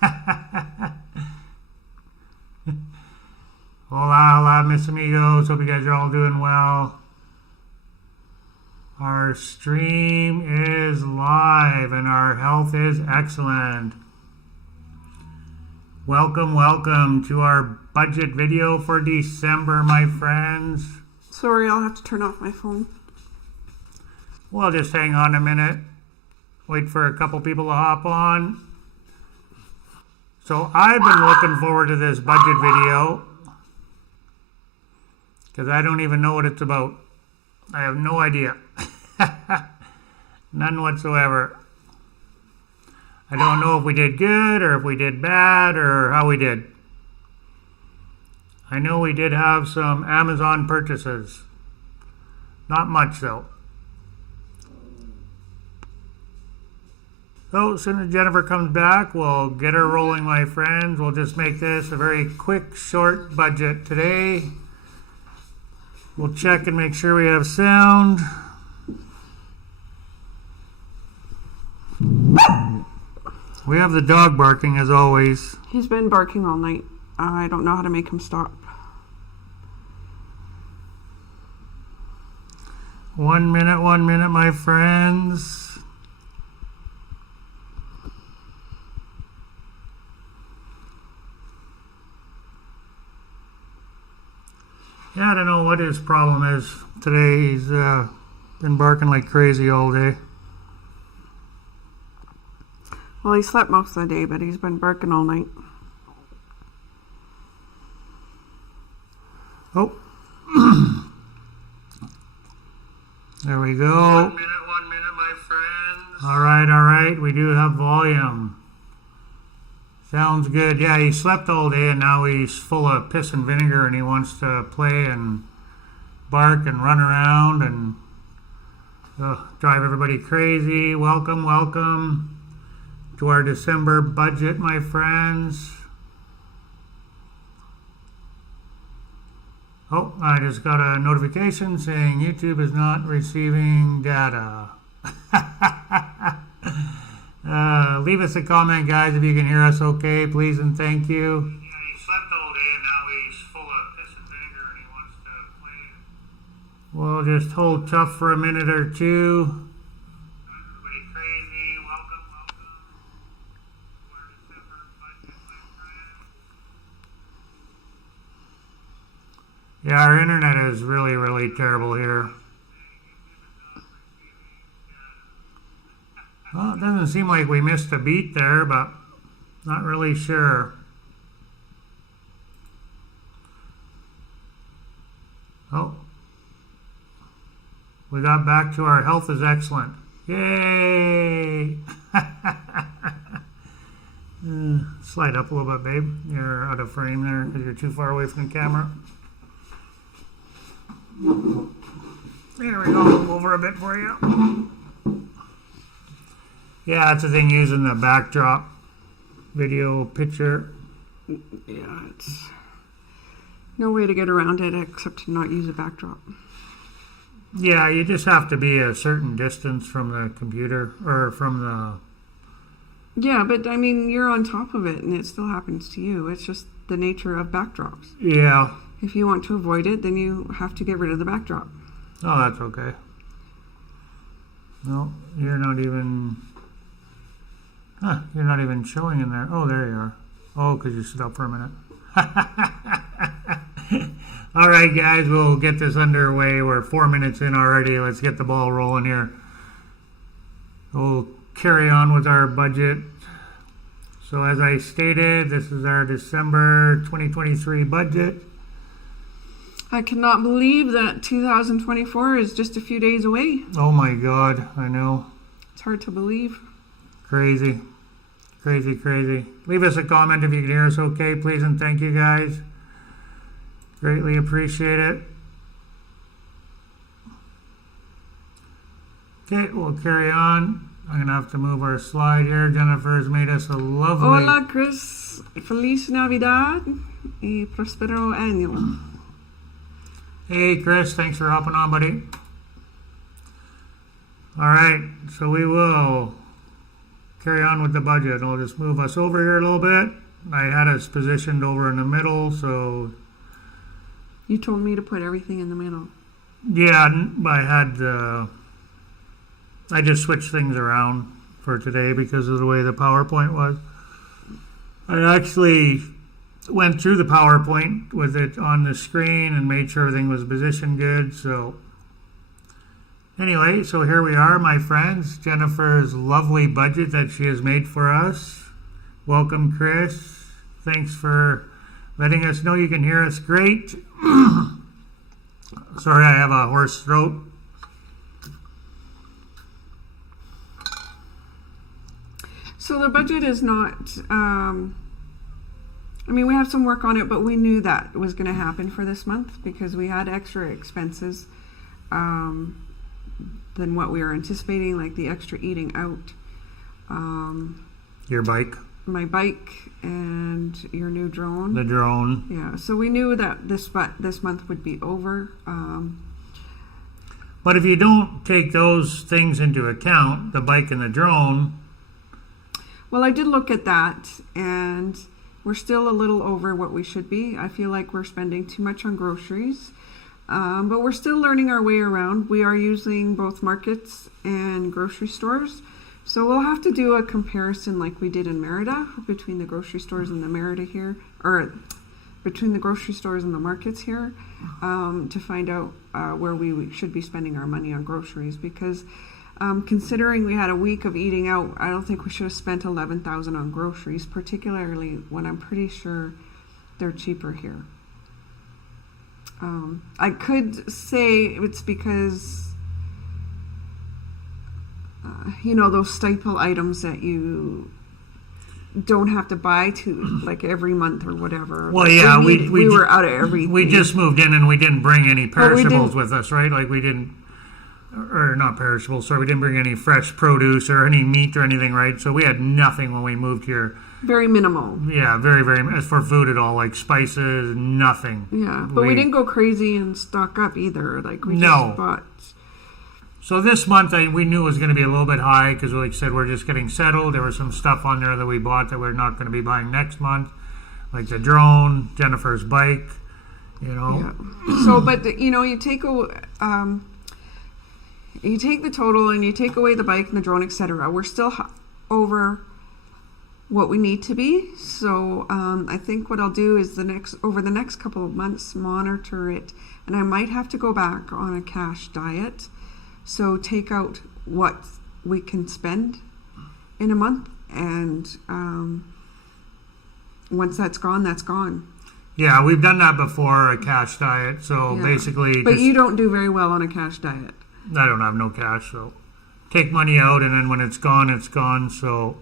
Hola, hola, mis amigos. Hope you guys are all doing well. Our stream is live and our health is excellent. Welcome, welcome to our budget video for December, my friends. Sorry, I'll have to turn off my phone. Well, just hang on a minute. Wait for a couple people to hop on. So I've been looking forward to this budget video because I don't even know what it's about. I have no idea. None whatsoever. I don't know if we did good or if we did bad or how we did. I know we did have some Amazon purchases. Not much though. So as soon as Jennifer comes back, we'll get her rolling, my friends. We'll just make this a very quick, short budget today. We'll check and make sure we have sound. We have the dog barking as always. He's been barking all night. I don't know how to make him stop. 1 minute, my friends. Yeah, I don't know what his problem is today. He's been barking like crazy all day. Well, he slept most of the day, but he's been barking all night. Oh. There we go. 1 minute, my friends. All right. We do have volume. Sounds good. Yeah, he slept all day and now he's full of piss and vinegar and he wants to play and bark and run around and drive everybody crazy. Welcome to our December budget, my friends. Oh, I just got a notification saying YouTube is not receiving data. Leave us a comment, guys, if you can hear us okay, please and thank you. Yeah, he slept all day and now he's full of piss and vinegar and he wants to play. We'll just hold tough for a minute or two. Everybody crazy. Welcome to our December budget, my friends. Yeah, our internet is really terrible here. Well, it doesn't seem like we missed a beat there, but not really sure. Oh. We got back to our health is excellent. Yay! Slide up a little bit, babe. You're out of frame there because you're too far away from the camera. There we go. Over a bit for you. Yeah, that's the thing, using the backdrop video picture. Yeah, it's no way to get around it except to not use a backdrop. Yeah, you just have to be a certain distance from the computer or from the... Yeah, but I mean, you're on top of it and it still happens to you. It's just the nature of backdrops. Yeah. If you want to avoid it, then you have to get rid of the backdrop. Oh, that's okay. No, you're not even... Huh, you're not even showing in there. Oh, there you are. Oh, because you stood up for a minute. All right, guys, we'll get this underway. We're 4 minutes in already. Let's get the ball rolling here. We'll carry on with our budget. So as I stated, this is our December 2023 budget. I cannot believe that 2024 is just a few days away. Oh my God, I know. It's hard to believe. Crazy. Leave us a comment if you can hear us okay, please and thank you, guys. Greatly appreciate it. Okay, we'll carry on. I'm going to have to move our slide here. Jennifer's made us a lovely... Hola, Chris. Feliz Navidad y prospero año. Hey, Chris. Thanks for hopping on, buddy. All right, so we will carry on with the budget. I'll just move us over here a little bit. I had us positioned over in the middle, so You told me to put everything in the middle. yeah, I just switched things around for today because of the way the PowerPoint was. I actually went through the PowerPoint with it on the screen and made sure everything was positioned good. So anyway, so here we are, my friends. Jennifer's lovely budget that she has made for us. Welcome, Chris. Thanks for letting us know you can hear us great. Sorry, I have a hoarse throat. So the budget is not, we have some work on it, but we knew that was going to happen for this month because we had extra expenses than what we were anticipating, like the extra eating out. Your bike? My bike and your new drone. The drone. Yeah, so we knew that this month would be over. But if you don't take those things into account, the bike and the drone... Well, I did look at that, and we're still a little over what we should be. I feel like we're spending too much on groceries, but we're still learning our way around. We are using both markets and grocery stores, so we'll have to do a comparison like we did in Mérida between the grocery stores and the Mérida here, or between the grocery stores and the markets here, to find out where we should be spending our money on groceries, because considering we had a week of eating out, I don't think we should have spent $11,000 on groceries, particularly when I'm pretty sure they're cheaper here. I could say it's because, those staple items that you don't have to buy to like every month or whatever. Well, yeah, we were out of everything. We just moved in and we didn't bring any perishables with us, right? Like we didn't. Or not perishables, sorry, we didn't bring any fresh produce or any meat or anything, right? So we had nothing when we moved here. Very minimal. Yeah, very, very, as for food at all, like spices, nothing. Yeah, but we didn't go crazy and stock up either. Like we just bought. So this month we knew it was going to be a little bit high because, like I said, we're just getting settled. There was some stuff on there that we bought that we're not going to be buying next month, like the drone, Jennifer's bike, Yeah. So, but, you take a... You take the total and you take away the bike and the drone, etc. We're still over what we need to be. So I think what I'll do is over the next couple of months, monitor it. And I might have to go back on a cash diet. So take out what we can spend in a month. And once that's gone, that's gone. Yeah, we've done that before, a cash diet. So basically... But you don't do very well on a cash diet. I don't have no cash, so take money out, and then when it's gone, it's gone. So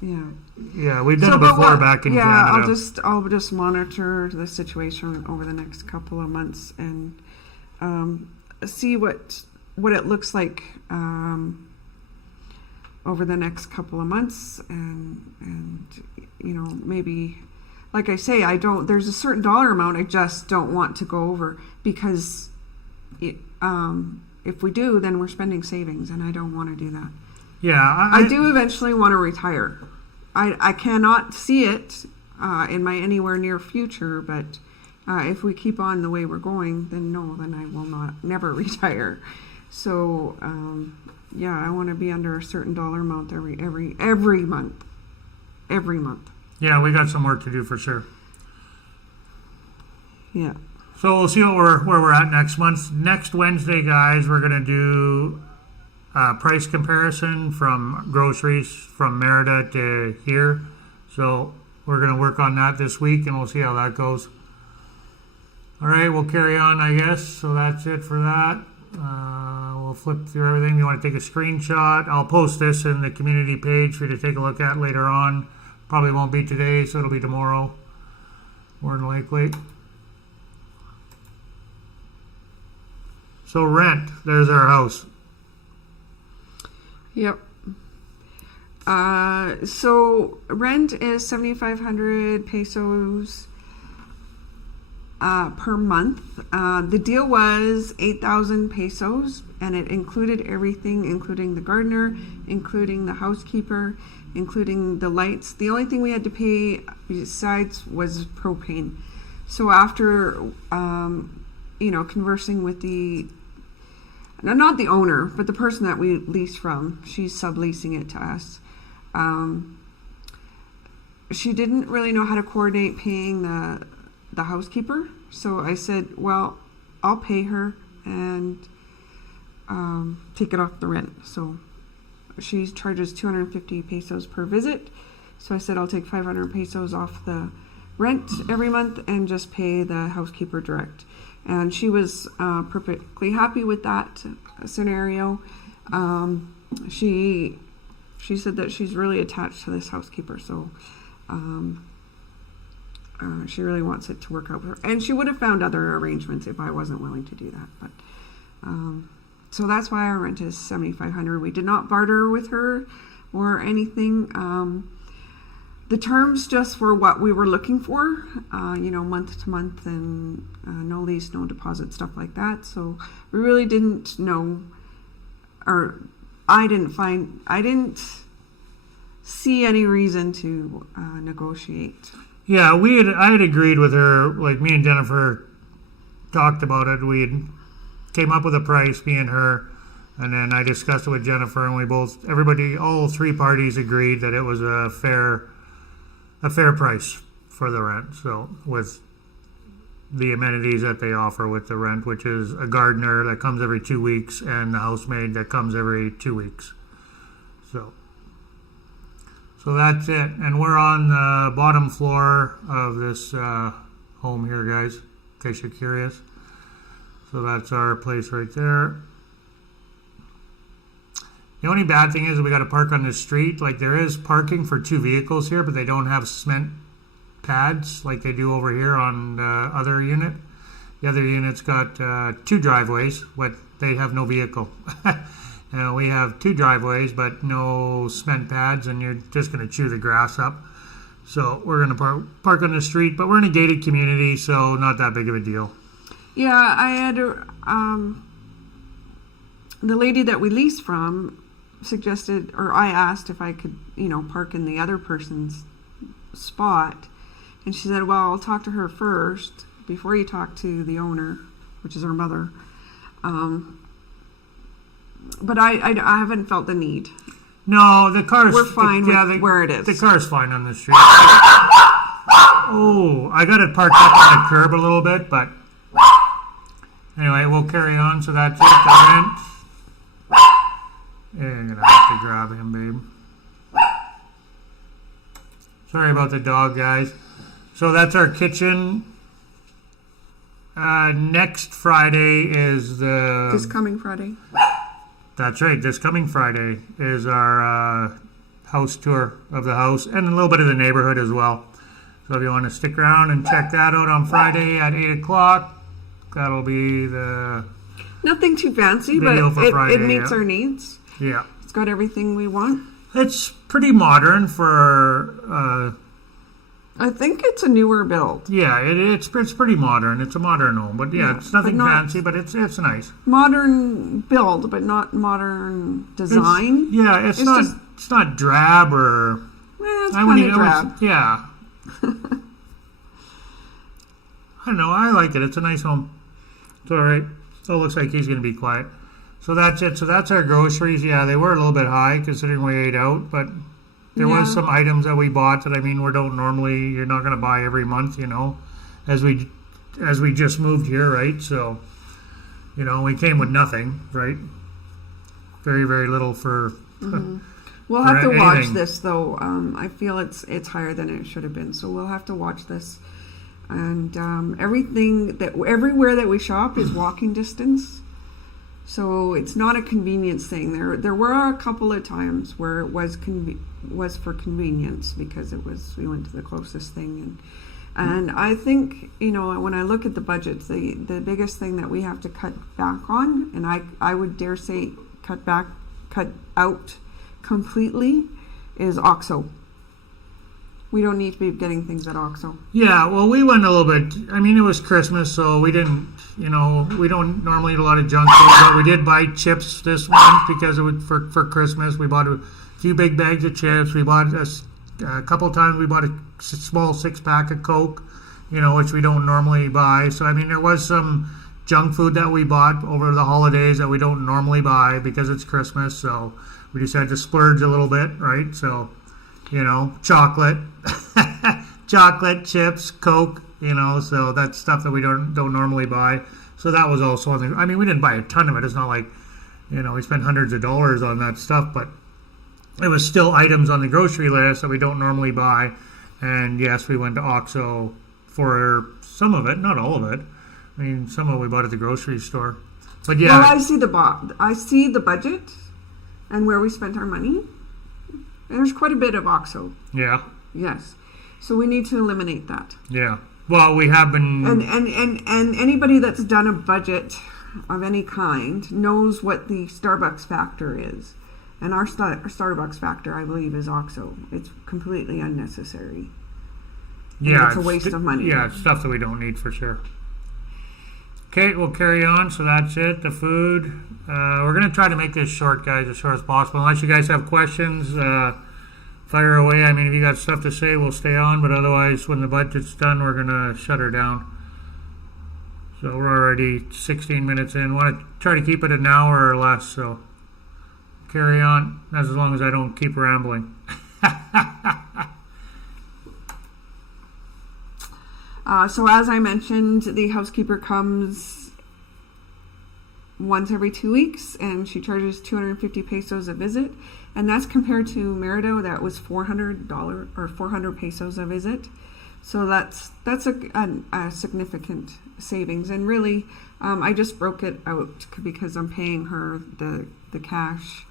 yeah, we've done it before back in Canada. I'll just monitor the situation over the next couple of months and see what it looks like over the next couple of months, and maybe, like I say, there's a certain dollar amount I just don't want to go over because. If we do, then we're spending savings, and I don't want to do that. Yeah, I do eventually want to retire. I cannot see it in my anywhere near future, but if we keep on the way we're going, then I will never retire. So I want to be under a certain dollar amount every month. Every month. Yeah, we got some work to do for sure. Yeah. So we'll see where we're at next month. Next Wednesday, guys, we're going to do a price comparison from groceries from Mérida to here. So we're going to work on that this week, and we'll see how that goes. All right, we'll carry on, I guess. So that's it for that. We'll flip through everything. You want to take a screenshot? I'll post this in the community page for you to take a look at later on. Probably won't be today, so it'll be tomorrow, more than likely. So rent, there's our house. Yep. So rent is 7,500 pesos per month. The deal was 8,000 pesos, and it included everything, including the gardener, including the housekeeper, including the lights. The only thing we had to pay besides was propane. So after, conversing with not the owner, but the person that we leased from, she's subleasing it to us. She didn't really know how to coordinate paying the housekeeper. So I said, well, I'll pay her and take it off the rent. So she charges 250 pesos per visit. So I said, I'll take 500 pesos off the rent every month and just pay the housekeeper direct. And she was perfectly happy with that scenario. She said that she's really attached to this housekeeper. So she really wants it to work out with her. And she would have found other arrangements if I wasn't willing to do that. But so that's why our rent is 7,500. We did not barter with her or anything. The terms just for what we were looking for, month to month and no lease, no deposit, stuff like that. So we really didn't know, or I didn't see any reason to negotiate. Yeah, I had agreed with her, like me and Jennifer talked about it. We came up with a price, me and her, and then I discussed it with Jennifer, and all three parties agreed that it was a fair price for the rent. So with the amenities that they offer with the rent, which is a gardener that comes every 2 weeks and the housemaid that comes every 2 weeks. So that's it. And we're on the bottom floor of this home here, guys, in case you're curious. So that's our place right there. The only bad thing is we got to park on the street. Like, there is parking for 2 vehicles here, but they don't have cement pads like they do over here on the other unit. The other unit's got 2 driveways, but they have no vehicle. We have 2 driveways, but no cement pads, and you're just going to chew the grass up. So we're going to park on the street, but we're in a gated community, so not that big of a deal. Yeah, I had the lady that we leased from suggested, or I asked if I could, park in the other person's spot. And she said, well, I'll talk to her first before you talk to the owner, which is her mother. But I haven't felt the need. No, the car's... We're fine where it is. The car's fine on the street. Oh, I got it parked up on the curb a little bit, but... Anyway, we'll carry on. So that's it. The rent. Yeah, I'm going to have to grab him, babe. Sorry about the dog, guys. So that's our kitchen. Next Friday is the... This coming Friday. That's right. This coming Friday is our house tour of the house and a little bit of the neighborhood as well. So if you want to stick around and check that out on Friday at 8 o'clock, that'll be the... Nothing too fancy, but it meets our needs. Yeah. It's got everything we want. It's pretty modern for... I think it's a newer build. Yeah, it's pretty modern. It's a modern home, but it's nothing fancy, but it's nice. Modern build, but not modern design. It's not drab or... It's kind of drab. Yeah. I don't know. I like it. It's a nice home. It's all right. So it looks like he's going to be quiet. So that's it. So that's our groceries. Yeah, they were a little bit high considering we ate out, but there was some items that we bought that you're not going to buy every month, as we just moved here, right? So, we came with nothing, right? Very, very little for... Mm-hmm. We'll have to watch this, though. I feel it's higher than it should have been, so we'll have to watch this. And everywhere that we shop is walking distance, so it's not a convenience thing. There were a couple of times where it was for convenience because we went to the closest thing, and I think when I look at the budgets, the biggest thing that we have to cut back on, and I would dare say cut out completely, is OXXO. We don't need to be getting things at OXXO. Yeah, well, we went a little bit. I mean, it was Christmas, so we didn't, we don't normally eat a lot of junk food, but we did buy chips this month because it was for Christmas. We bought a few big bags of chips. We bought a couple times. We bought a small 6-pack of Coke, which we don't normally buy. So I mean, there was some junk food that we bought over the holidays that we don't normally buy because it's Christmas. So we decided to splurge a little bit, right? So, chocolate, chocolate, chips, Coke, so that's stuff that we don't normally buy. So that was also on the, I mean, we didn't buy a ton of it. It's not like, we spent hundreds of dollars on that stuff, but it was still items on the grocery list that we don't normally buy. And yes, we went to OXXO for some of it, not all of it. I mean, some of it we bought at the grocery store. But yeah. Well, I see the budget and where we spent our money. And there's quite a bit of OXXO. Yeah. Yes. So we need to eliminate that. Yeah. Well, we have been... And anybody that's done a budget of any kind knows what the Starbucks factor is. And our Starbucks factor, I believe, is OXXO. It's completely unnecessary. Yeah. It's a waste of money. Yeah, it's stuff that we don't need for sure. Okay, we'll carry on. So that's it, the food. We're going to try to make this short, guys, as short as possible. Unless you guys have questions, fire away. I mean, if you got stuff to say, we'll stay on. But otherwise, when the budget's done, we're going to shut her down. So we're already 16 minutes in. Want to try to keep it an hour or less. So carry on, as long as I don't keep rambling. So as I mentioned, the housekeeper comes once every 2 weeks, and she charges 250 pesos a visit, and that's compared to Mérida, that was $400 or 400 pesos a visit. So that's a significant savings, and really, I just broke it out because I'm paying her the cash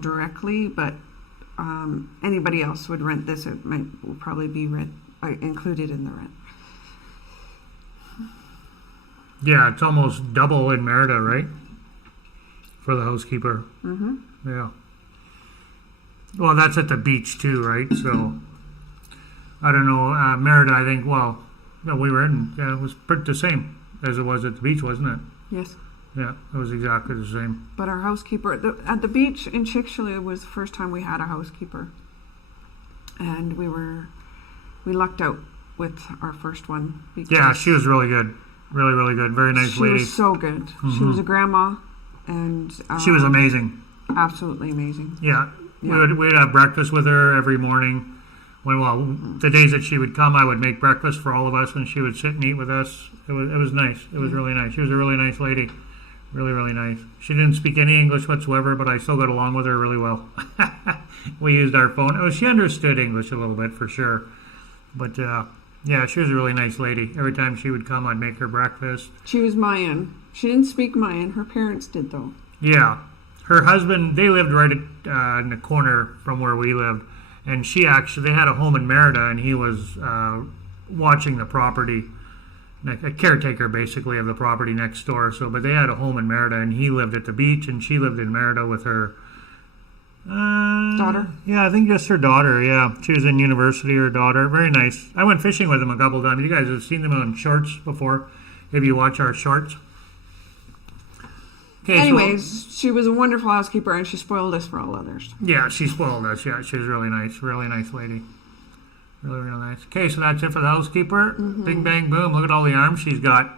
directly, but anybody else would rent this, will probably be included in the rent. Yeah, it's almost double in Mérida, right? For the housekeeper. Mm-hmm. Yeah. Well, that's at the beach too, right? So, I don't know. Mérida, I think, we were in, it was pretty the same as it was at the beach, wasn't it? Yes. Yeah, it was exactly the same. But our housekeeper, at the beach in Chicxulub was the first time we had a housekeeper. And we lucked out with our first one. Yeah, she was really good. Really, really good. Very nice lady. She was so good. Mm-hmm. She was a grandma, and she was amazing. Absolutely amazing. Yeah. We'd have breakfast with her every morning. The days that she would come, I would make breakfast for all of us, and she would sit and eat with us. It was nice. It was really nice. She was a really nice lady. Really, really nice. She didn't speak any English whatsoever, but I still got along with her really well. We used our phone. She understood English a little bit for sure, but. Yeah, she was a really nice lady. Every time she would come, I'd make her breakfast. She was Mayan. She didn't speak Mayan. Her parents did, though. Yeah. Her husband, they lived right in the corner from where we lived. And they had a home in Mérida, and he was watching the property, like a caretaker, basically, of the property next door. But they had a home in Mérida, and he lived at the beach, and she lived in Mérida with her daughter? Yeah, I think just her daughter, yeah. She was in university, her daughter. Very nice. I went fishing with them a couple times. You guys have seen them on shorts before, if you watch our shorts. Okay, anyways, she was a wonderful housekeeper, and she spoiled us for all others. Yeah, she spoiled us. Yeah, she was really nice. Really nice lady. Really, really nice. Okay, so that's it for the housekeeper. Mm-hmm. Bing, bang, boom. Look at all the arms she's got.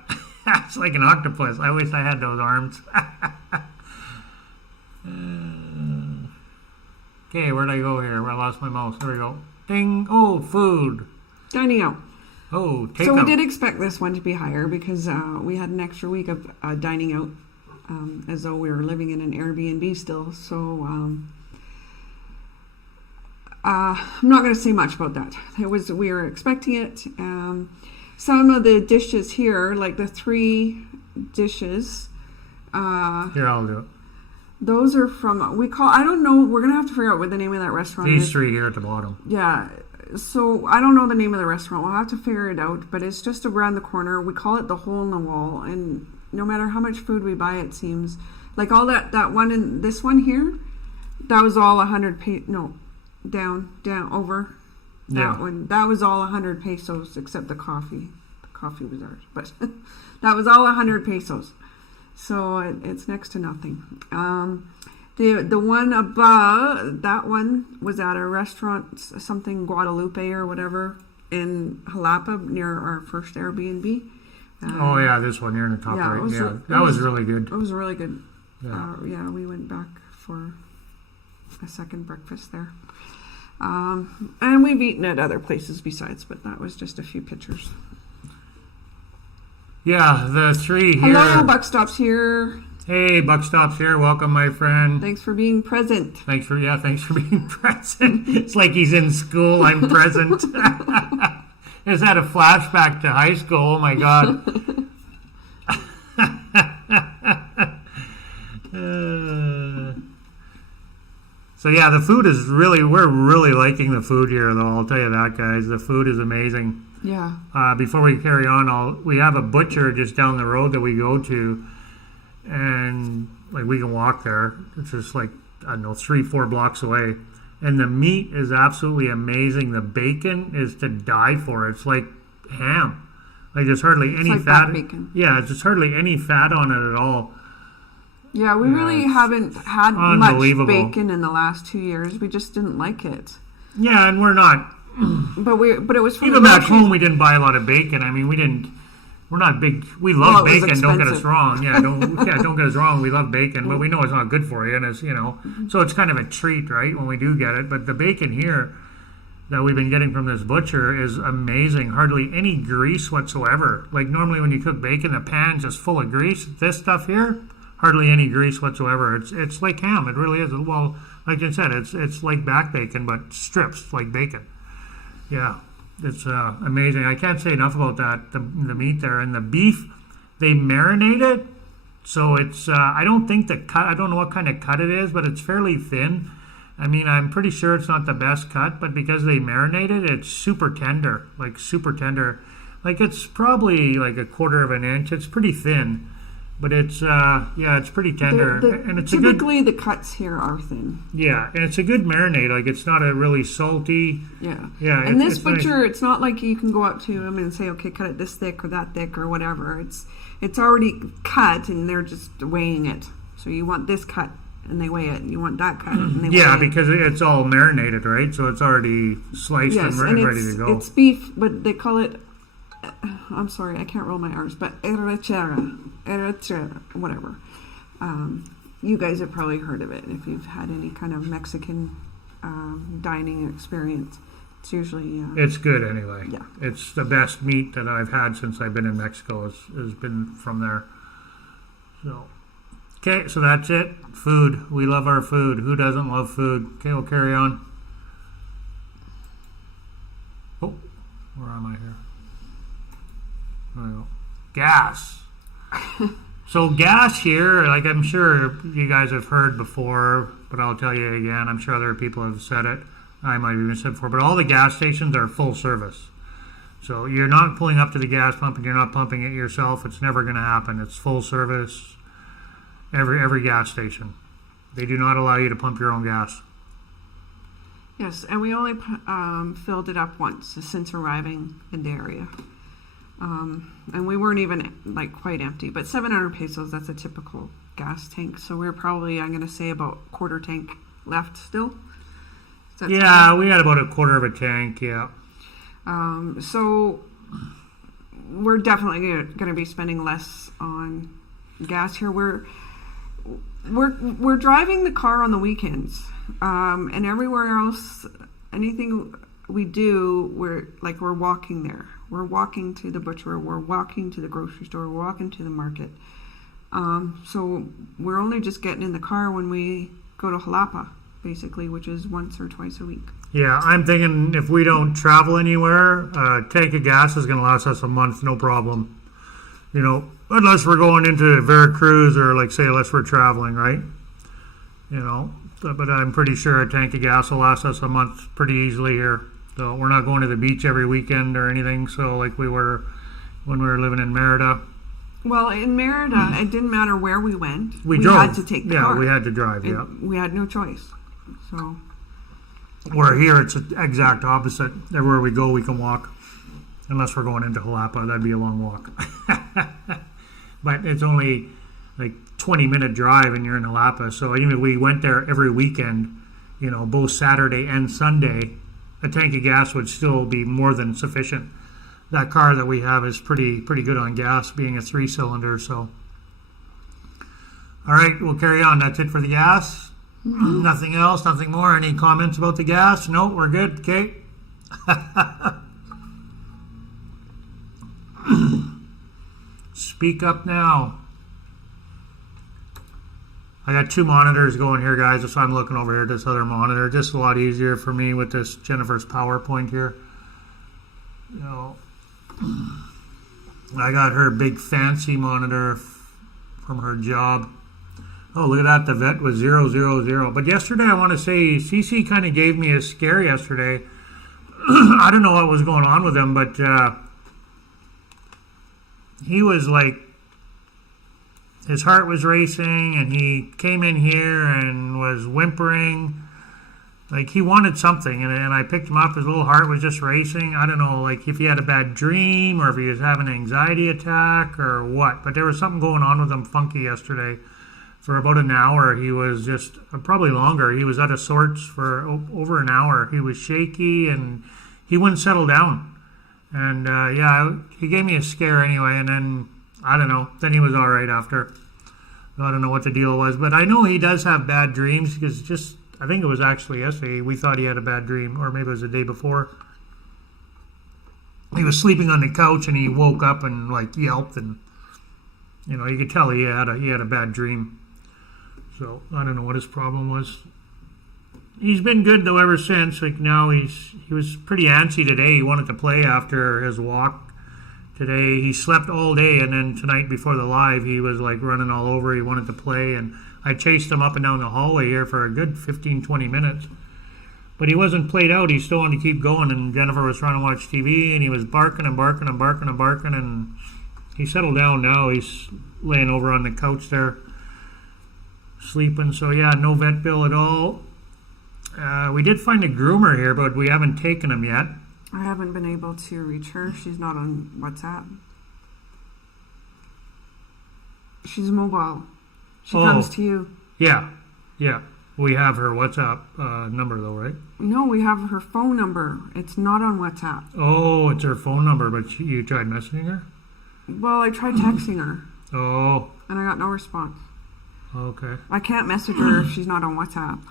It's like an octopus. I wish I had those arms. Okay, where'd I go here? I lost my mouse. There we go. Ding. Oh, food. Dining out. Oh, takeout. So we did expect this one to be higher because we had an extra week of dining out, as though we were living in an Airbnb still. So I'm not going to say much about that. We were expecting it. Some of the dishes here, like the 3 dishes. Here, I'll do it. Those are from, I don't know, we're going to have to figure out what the name of that restaurant is. These 3 here at the bottom. Yeah, so I don't know the name of the restaurant. We'll have to figure it out, but it's just around the corner. We call it the Hole in the Wall, and no matter how much food we buy, it seems, like all that one in this one here, that was all 100, over, That was all 100 pesos except the coffee. The coffee was ours, but that was all 100 pesos. So it's next to nothing. The one above, that one was at a restaurant, something Guadalupe or whatever, in Jalapa near our first Airbnb. This one, you're in the top right. That was really good. It was really good. Yeah. We went back for a second breakfast there. And we've eaten at other places besides, but that was just a few pictures. Yeah, the three here. Hello, Buckstop's here. Hey, Buckstop's here. Welcome, my friend. Thanks for being present. Thanks for being present. It's like he's in school. I'm present. Is that a flashback to high school? Oh my God. So yeah, the food is we're really liking the food here, though. I'll tell you that, guys. The food is amazing. Yeah. Before we carry on, we have a butcher just down the road that we go to, and like we can walk there. It's just like, I don't know, 3-4 blocks away. And the meat is absolutely amazing. The bacon is to die for. It's like ham. Like there's hardly any fat. Bacon. Yeah, it's just hardly any fat on it at all. Yeah, we really haven't had much bacon in the last 2 years. We just didn't like it. Yeah, and we're not. But it was from even back home. We didn't buy a lot of bacon. I mean, we're not big. We love bacon. Don't get us wrong. Don't get us wrong. We love bacon, but we know it's not good for you, and it's so it's kind of a treat, right, when we do get it. But the bacon here that we've been getting from this butcher is amazing. Hardly any grease whatsoever. Like normally when you cook bacon, the pan's just full of grease. This stuff here, hardly any grease whatsoever. It's like ham. It really is. Well, like I said, it's like back bacon, but strips like bacon. Yeah. It's amazing. I can't say enough about that. The meat there and the beef, they marinate it. So it's I don't think the cut. I don't know what kind of cut it is, but it's fairly thin. I mean, I'm pretty sure it's not the best cut, but because they marinate it, it's super tender. Like super tender. Like it's probably like a quarter of an inch. It's pretty thin, but it's it's pretty tender. And it's typically the cuts here are thin. Yeah, and it's a good marinade. Like it's not a really salty. Yeah. And this butcher, nice. It's not like you can go up to him and say, okay, cut it this thick or that thick or whatever. It's already cut, and they're just weighing it. So you want this cut, and they weigh it. And you want that cut, and they weigh it. Yeah, because it's all marinated, right? So it's already sliced and ready to go. It's beef, but they call it. I'm sorry, I can't roll my R's, but erechera, whatever. You guys have probably heard of it if you've had any kind of Mexican dining experience. It's usually... it's good anyway. Yeah. It's the best meat that I've had since I've been in Mexico has been from there. So, okay, so that's it. Food. We love our food. Who doesn't love food? Okay, we'll carry on. Oh, where am I here? There we go. Gas. So gas here, like I'm sure you guys have heard before, but I'll tell you again. I'm sure other people have said it. I might have even said before, but all the gas stations are full service. So you're not pulling up to the gas pump and you're not pumping it yourself. It's never going to happen. It's full service. Every gas station. They do not allow you to pump your own gas. Yes, and we only filled it up once since arriving in the area. And we weren't even like quite empty, but 700 pesos, that's a typical gas tank. So we're probably, I'm going to say, about quarter tank left still. Yeah, we had about a quarter of a tank, yeah. So we're definitely going to be spending less on gas here. We're driving the car on the weekends, and everywhere else, anything we do, we're walking there. We're walking to the butcher. We're walking to the grocery store. We're walking to the market. So we're only just getting in the car when we go to Jalapa, basically, which is once or twice a week. Yeah, I'm thinking if we don't travel anywhere, a tank of gas is going to last us a month, no problem. You know, unless we're going into Veracruz or, like, say, unless we're traveling, right? You know, but I'm pretty sure a tank of gas will last us a month pretty easily here. So we're not going to the beach every weekend or anything, so like we were when we were living in Mérida. Well, in Mérida, it didn't matter where we went. We drove. Had to take the car. Yeah, we had to drive, yeah. We had no choice. So Where here it's the exact opposite. Everywhere we go, we can walk. Unless we're going into Jalapa, that'd be a long walk. But it's only like 20-minute drive and you're in Jalapa. So even if we went there every weekend, both Saturday and Sunday, a tank of gas would still be more than sufficient. That car that we have is pretty good on gas, being a 3-cylinder. So, all right, we'll carry on. That's it for the gas. Mm-hmm. Nothing else, nothing more. Any comments about the gas? No, we're good. Okay. Speak up now. I got 2 monitors going here, guys. So I'm looking over here at this other monitor. Just a lot easier for me with this Jennifer's PowerPoint here. I got her big fancy monitor from her job. Oh, look at that. The vet was 000. But yesterday, I want to say, Cece kind of gave me a scare yesterday. I don't know what was going on with him, but he was like, his heart was racing, and he came in here and was whimpering. Like, he wanted something, and I picked him up. His little heart was just racing. I don't know, like, if he had a bad dream or if he was having an anxiety attack or what. But there was something going on with him funky yesterday. For about an hour, he was just, probably longer, he was out of sorts for over an hour. He was shaky, and he wouldn't settle down. And, he gave me a scare anyway, and then, I don't know, then he was all right after. I don't know what the deal was, but I know he does have bad dreams, because I think it was actually yesterday, we thought he had a bad dream, or maybe it was the day before. He was sleeping on the couch, and he woke up and, like, yelped, and, you could tell he had a bad dream. So, I don't know what his problem was. He's been good, though, ever since. Like, now he was pretty antsy today. He wanted to play after his walk today. He slept all day, and then tonight before the live, he was, like, running all over. He wanted to play, and I chased him up and down the hallway here for a good 15, 20 minutes. But he wasn't played out. He still wanted to keep going, and Jennifer was trying to watch TV, and he was barking and barking and barking and barking, and he settled down now. He's laying over on the couch there, sleeping. So, yeah, no vet bill at all. We did find a groomer here, but we haven't taken him yet. I haven't been able to reach her. She's not on WhatsApp. She's mobile. She comes to you. Yeah. We have her WhatsApp number, though, right? No, we have her phone number. It's not on WhatsApp. Oh, it's her phone number, but you tried messaging her? Well, I tried texting her. Oh. And I got no response. Okay. I can't message her if she's not on WhatsApp.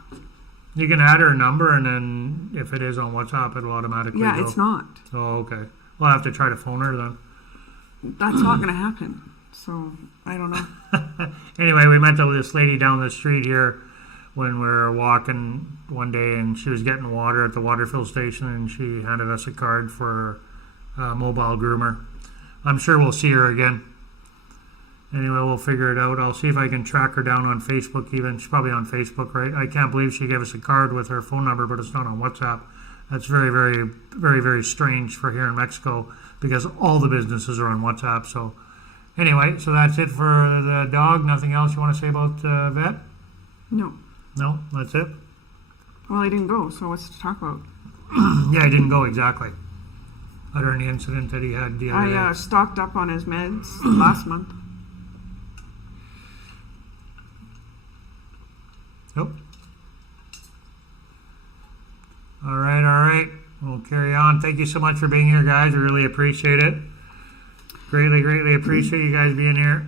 You can add her number, and then if it is on WhatsApp, it'll automatically go. Yeah, it's not. Oh, okay. Well, I have to try to phone her then. That's not going to happen. So, I don't know. Anyway, we met this lady down the street here when we were walking one day, and she was getting water at the water fill station, and she handed us a card for a mobile groomer. I'm sure we'll see her again. Anyway, we'll figure it out. I'll see if I can track her down on Facebook even. She's probably on Facebook, right? I can't believe she gave us a card with her phone number, but it's not on WhatsApp. That's very, very, very, very strange for here in Mexico, because all the businesses are on WhatsApp. So anyway, so that's it for the dog. Nothing else you want to say about vet? No. No? That's it? Well, I didn't go, so what's to talk about? Yeah, I didn't go, exactly. Other than the incident that he had the other day. I stocked up on his meds last month. Nope. All right. We'll carry on. Thank you so much for being here, guys. We really appreciate it. Greatly, greatly appreciate you guys being here.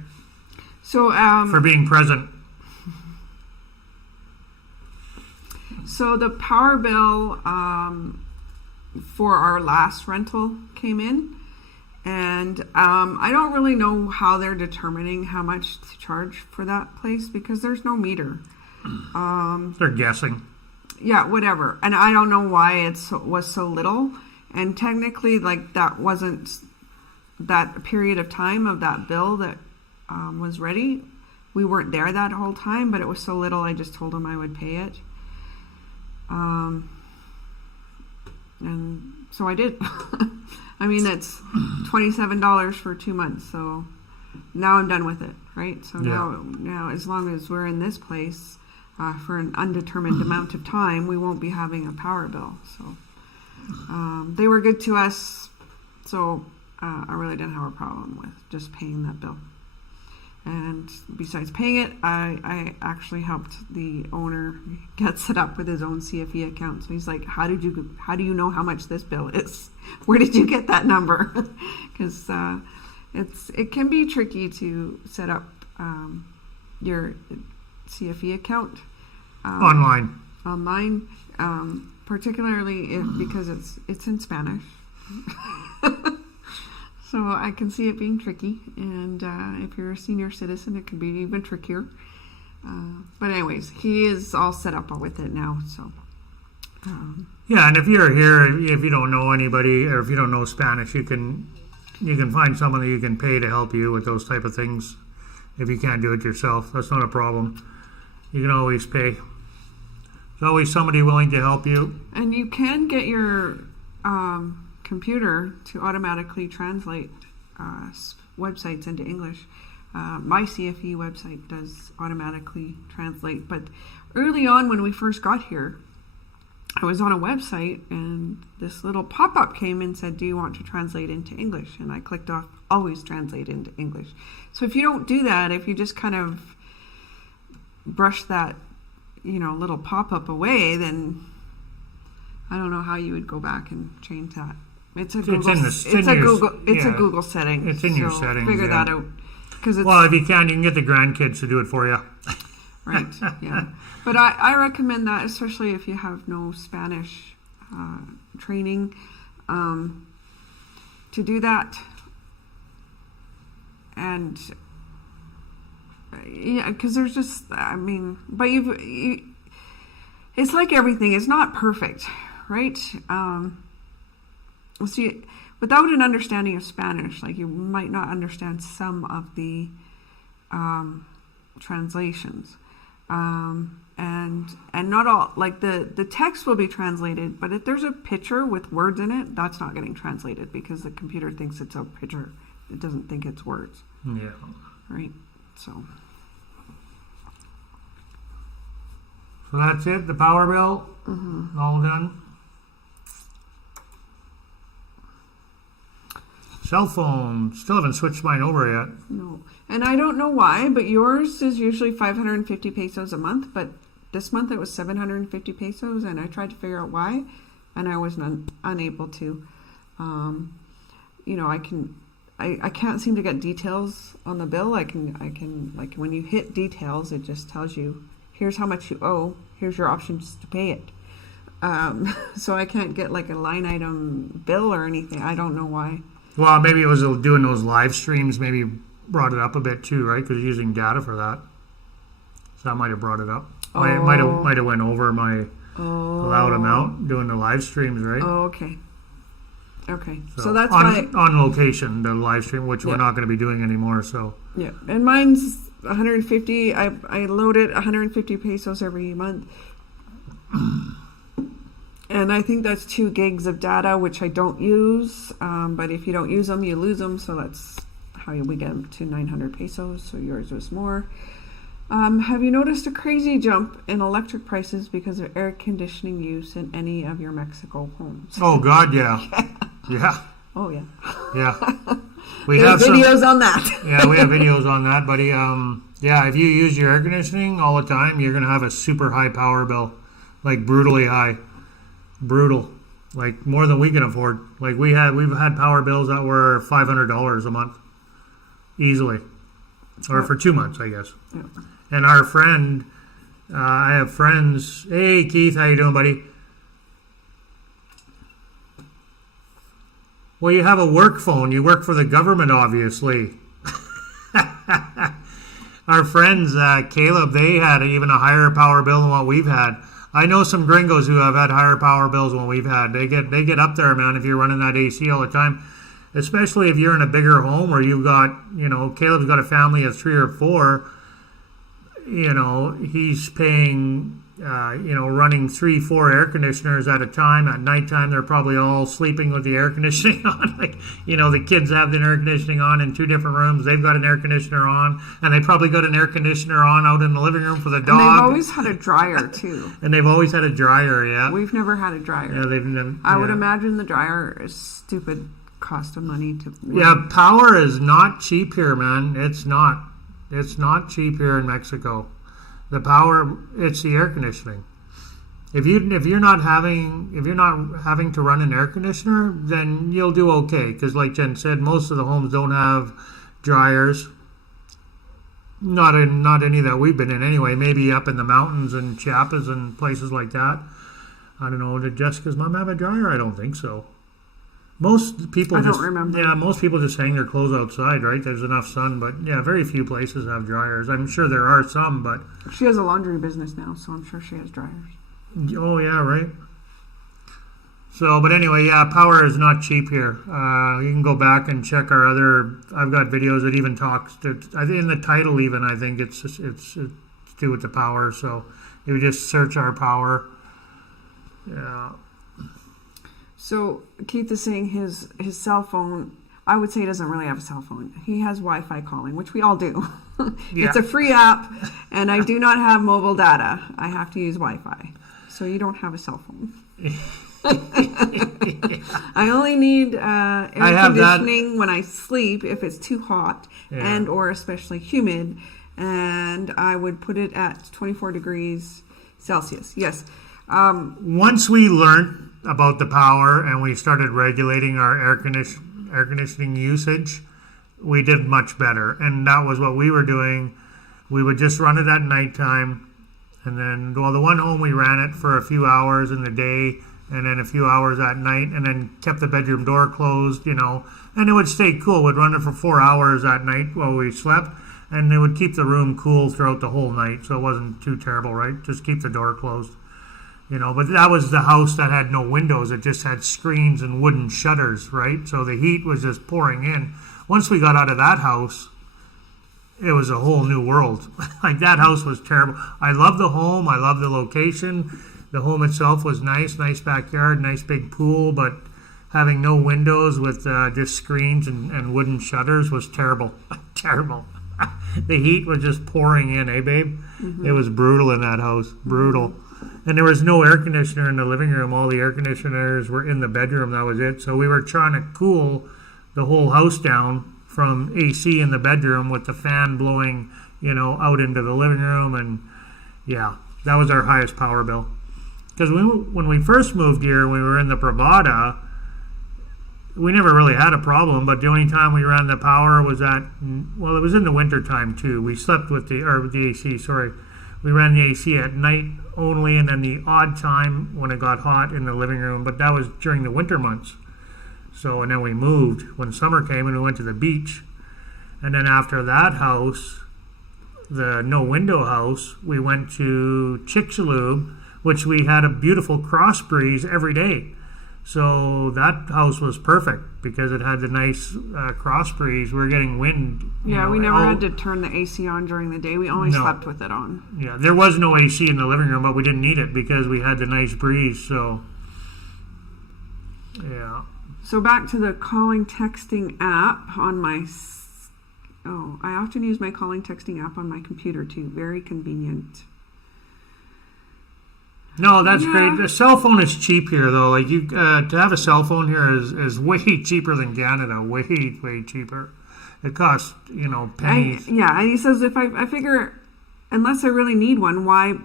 So, for being present. So the power bill for our last rental came in, and I don't really know how they're determining how much to charge for that place, because there's no meter. They're guessing. Yeah, whatever. And I don't know why it was so little. And technically, like, that wasn't that period of time of that bill that was ready. We weren't there that whole time, but it was so little, I just told him I would pay it. And so I did. I mean, it's $27 for 2 months. So now I'm done with it, right? So now as long as we're in this place, for an undetermined amount of time, we won't be having a power bill. So they were good to us. So I really didn't have a problem with just paying that bill. And besides paying it, I actually helped the owner get set up with his own CFE account. So he's like, how do you know how much this bill is? Where did you get that number? Because it can be tricky to set up your CFE account online, particularly because it's in Spanish. So I can see it being tricky, and if you're a senior citizen, it can be even trickier. But anyways, he is all set up with it now. So yeah, and if you're here, if you don't know anybody, or if you don't know Spanish, you can find someone that you can pay to help you with those type of things. If you can't do it yourself, that's not a problem. You can always pay. There's always somebody willing to help you. And you can get your computer to automatically translate websites into English. My CFE website does automatically translate, but early on when we first got here, I was on a website and this little pop-up came and said, do you want to translate into English? And I clicked off always translate into English. So if you don't do that, if you just kind of brush that little pop-up away, then I don't know how you would go back and change that. It's a Google setting. It's in your settings. Figure that out. Well, if you can get the grandkids to do it for you. Right. Yeah. But I recommend that, especially if you have no Spanish training, to do that. And yeah, because there's just, but it's like everything. It's not perfect, right? See, without an understanding of Spanish, like you might not understand some of the translations, and not all. Like the text will be translated, but if there's a picture with words in it, that's not getting translated because the computer thinks it's a picture. It doesn't think it's words. Yeah. Right. So that's it. The power bill, all done. Cell phone. Still haven't switched mine over yet. No. And I don't know why, but yours is usually 550 pesos a month, but this month it was 750 pesos, and I tried to figure out why, and I was unable to. I can't seem to get details on the bill. I can like when you hit details, it just tells you, here's how much you owe, here's your options to pay it. So I can't get like a line item bill or anything. I don't know why. Well, maybe it was doing those live streams, maybe brought it up a bit too, right? Because using data for that. So that might have brought it up. Might have went over my allowed amount doing the live streams, right? Oh, okay. Okay. So that's why... On location, the live stream, which we're not going to be doing anymore, so... Yeah. And mine's 150. I load it 150 pesos every month. And I think that's 2 gigs of data, which I don't use. But if you don't use them, you lose them. So that's how we get them to 900 pesos. So yours was more. Have you noticed a crazy jump in electric prices because of air conditioning use in any of your Mexico homes? Oh, God, yeah. Yeah. Oh, yeah. Yeah. We have videos on that. Yeah, we have videos on that, buddy. Yeah, if you use your air conditioning all the time, you're going to have a super high power bill. Like, brutally high. Brutal. Like, more than we can afford. Like, we've had power bills that were $500 a month. Easily. Or for 2 months, I guess. Yeah. And our friend, I have friends. Hey, Keith, how you doing, buddy? Well, you have a work phone. You work for the government, obviously. Our friends, Caleb, they had even a higher power bill than what we've had. I know some gringos who have had higher power bills than we've had. They get up there, man, if you're running that AC all the time. Especially if you're in a bigger home where you've got, Caleb's got a family of 3 or 4. He's paying running 3-4 air conditioners at a time. At nighttime, they're probably all sleeping with the air conditioning on. The kids have the air conditioning on in 2 different rooms. They've got an air conditioner on, and they probably got an air conditioner on out in the living room for the dog. And they've always had a dryer, too. And they've always had a dryer, yeah. We've never had a dryer. Yeah, they've never. I would imagine the dryer is stupid cost of money to run. Yeah, power is not cheap here, man. It's not. It's not cheap here in Mexico. The power, it's the air conditioning. If you're not having to run an air conditioner, then you'll do okay. Because like Jen said, most of the homes don't have dryers. Not any that we've been in anyway. Maybe up in the mountains and Chiapas and places like that. I don't know. Did Jessica's mom have a dryer? I don't think so. Most people I don't remember. Yeah, most people just hang their clothes outside, right? There's enough sun, but yeah, very few places have dryers. I'm sure there are some, but she has a laundry business now, so I'm sure she has dryers. Oh yeah, right. So, but anyway, yeah, power is not cheap here. You can go back and check our other. I've got videos that even talks to. I think in the title even I think it's to do with the power. So if you just search our power, yeah. So Keith is saying his cell phone, I would say he doesn't really have a cell phone. He has Wi-Fi calling, which we all do. Yeah. It's a free app, and I do not have mobile data. I have to use Wi-Fi. So you don't have a cell phone. I only need air conditioning when I sleep if it's too hot and or especially humid. And I would put it at 24 degrees Celsius. Yes. Once we learned about the power and we started regulating our air conditioning usage, we did much better. And that was what we were doing. We would just run it at nighttime. And then, the one home we ran it for a few hours in the day and then a few hours at night and then kept the bedroom door closed, and it would stay cool. We'd run it for 4 hours at night while we slept, and it would keep the room cool throughout the whole night. So it wasn't too terrible, right? Just keep the door closed. But that was the house that had no windows. It just had screens and wooden shutters, right? So the heat was just pouring in. Once we got out of that house, it was a whole new world. Like, that house was terrible. I love the home. I love the location. The home itself was nice backyard, nice big pool, but having no windows with just screens and wooden shutters was terrible. Terrible. The heat was just pouring in, babe? Mm-hmm. It was brutal in that house. Brutal. Mm-hmm. And there was no air conditioner in the living room. All the air conditioners were in the bedroom. That was it. So we were trying to cool the whole house down from AC in the bedroom with the fan blowing, out into the living room. And, yeah, that was our highest power bill. Because when we first moved here, we were in the Pravada, we never really had a problem. But the only time we ran the power was it was in the winter time, too. We slept with the AC, sorry. We ran the AC at night only, and then the odd time when it got hot in the living room. But that was during the winter months. So, and then we moved when summer came and we went to the beach. And then after that house, the no window house, we went to Chicxulub, which we had a beautiful cross breeze every day. So that house was perfect because it had the nice cross breeze. We were getting wind. Yeah, we never had to turn the AC on during the day. We only slept with it on. Yeah, there was no AC in the living room, but we didn't need it because we had the nice breeze. So, yeah. So back to the calling texting app on my... I often use my calling texting app on my computer too. Very convenient. No, that's great. The cell phone is cheap here, though. Like, you to have a cell phone here is way cheaper than Canada. Way cheaper. It costs, pennies. And he says if I figure, unless I really need one, why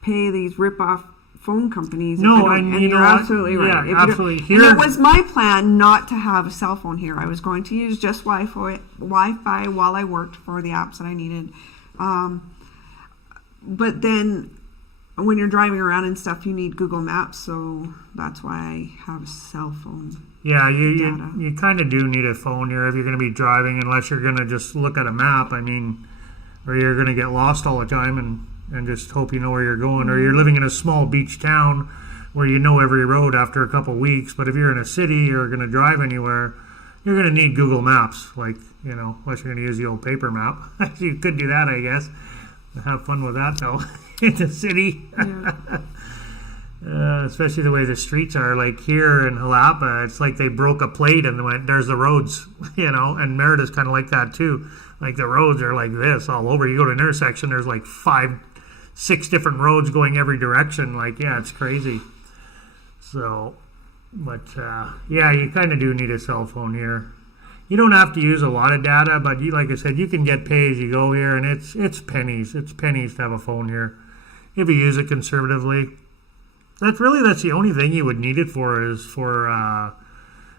pay these rip-off phone companies? No, and you're absolutely right. Yeah, absolutely. Here, and it was my plan not to have a cell phone here. I was going to use just Wi-Fi while I worked for the apps that I needed. But then, when you're driving around and stuff, you need Google Maps, so that's why I have a cell phone. Yeah, you kind of do need a phone here if you're going to be driving, unless you're going to just look at a map. I mean, or you're going to get lost all the time and just hope you know where you're going. Or you're living in a small beach town where you know every road after a couple weeks. But if you're in a city or going to drive anywhere, you're going to need Google Maps, unless you're going to use the old paper map. You could do that, I guess. Have fun with that, though. in the city. Yeah. Especially the way the streets are. Like here in Jalapa, it's like they broke a plate and went, there's the roads, and Merida's kind of like that too. Like the roads are like this all over. You go to an intersection, there's like 5, 6 different roads going every direction. Like, yeah, it's crazy. So, but you kind of do need a cell phone here. You don't have to use a lot of data, but like I said, you can get pay as you go here, and it's pennies. It's pennies to have a phone here if you use it conservatively. That's the only thing you would need it for is for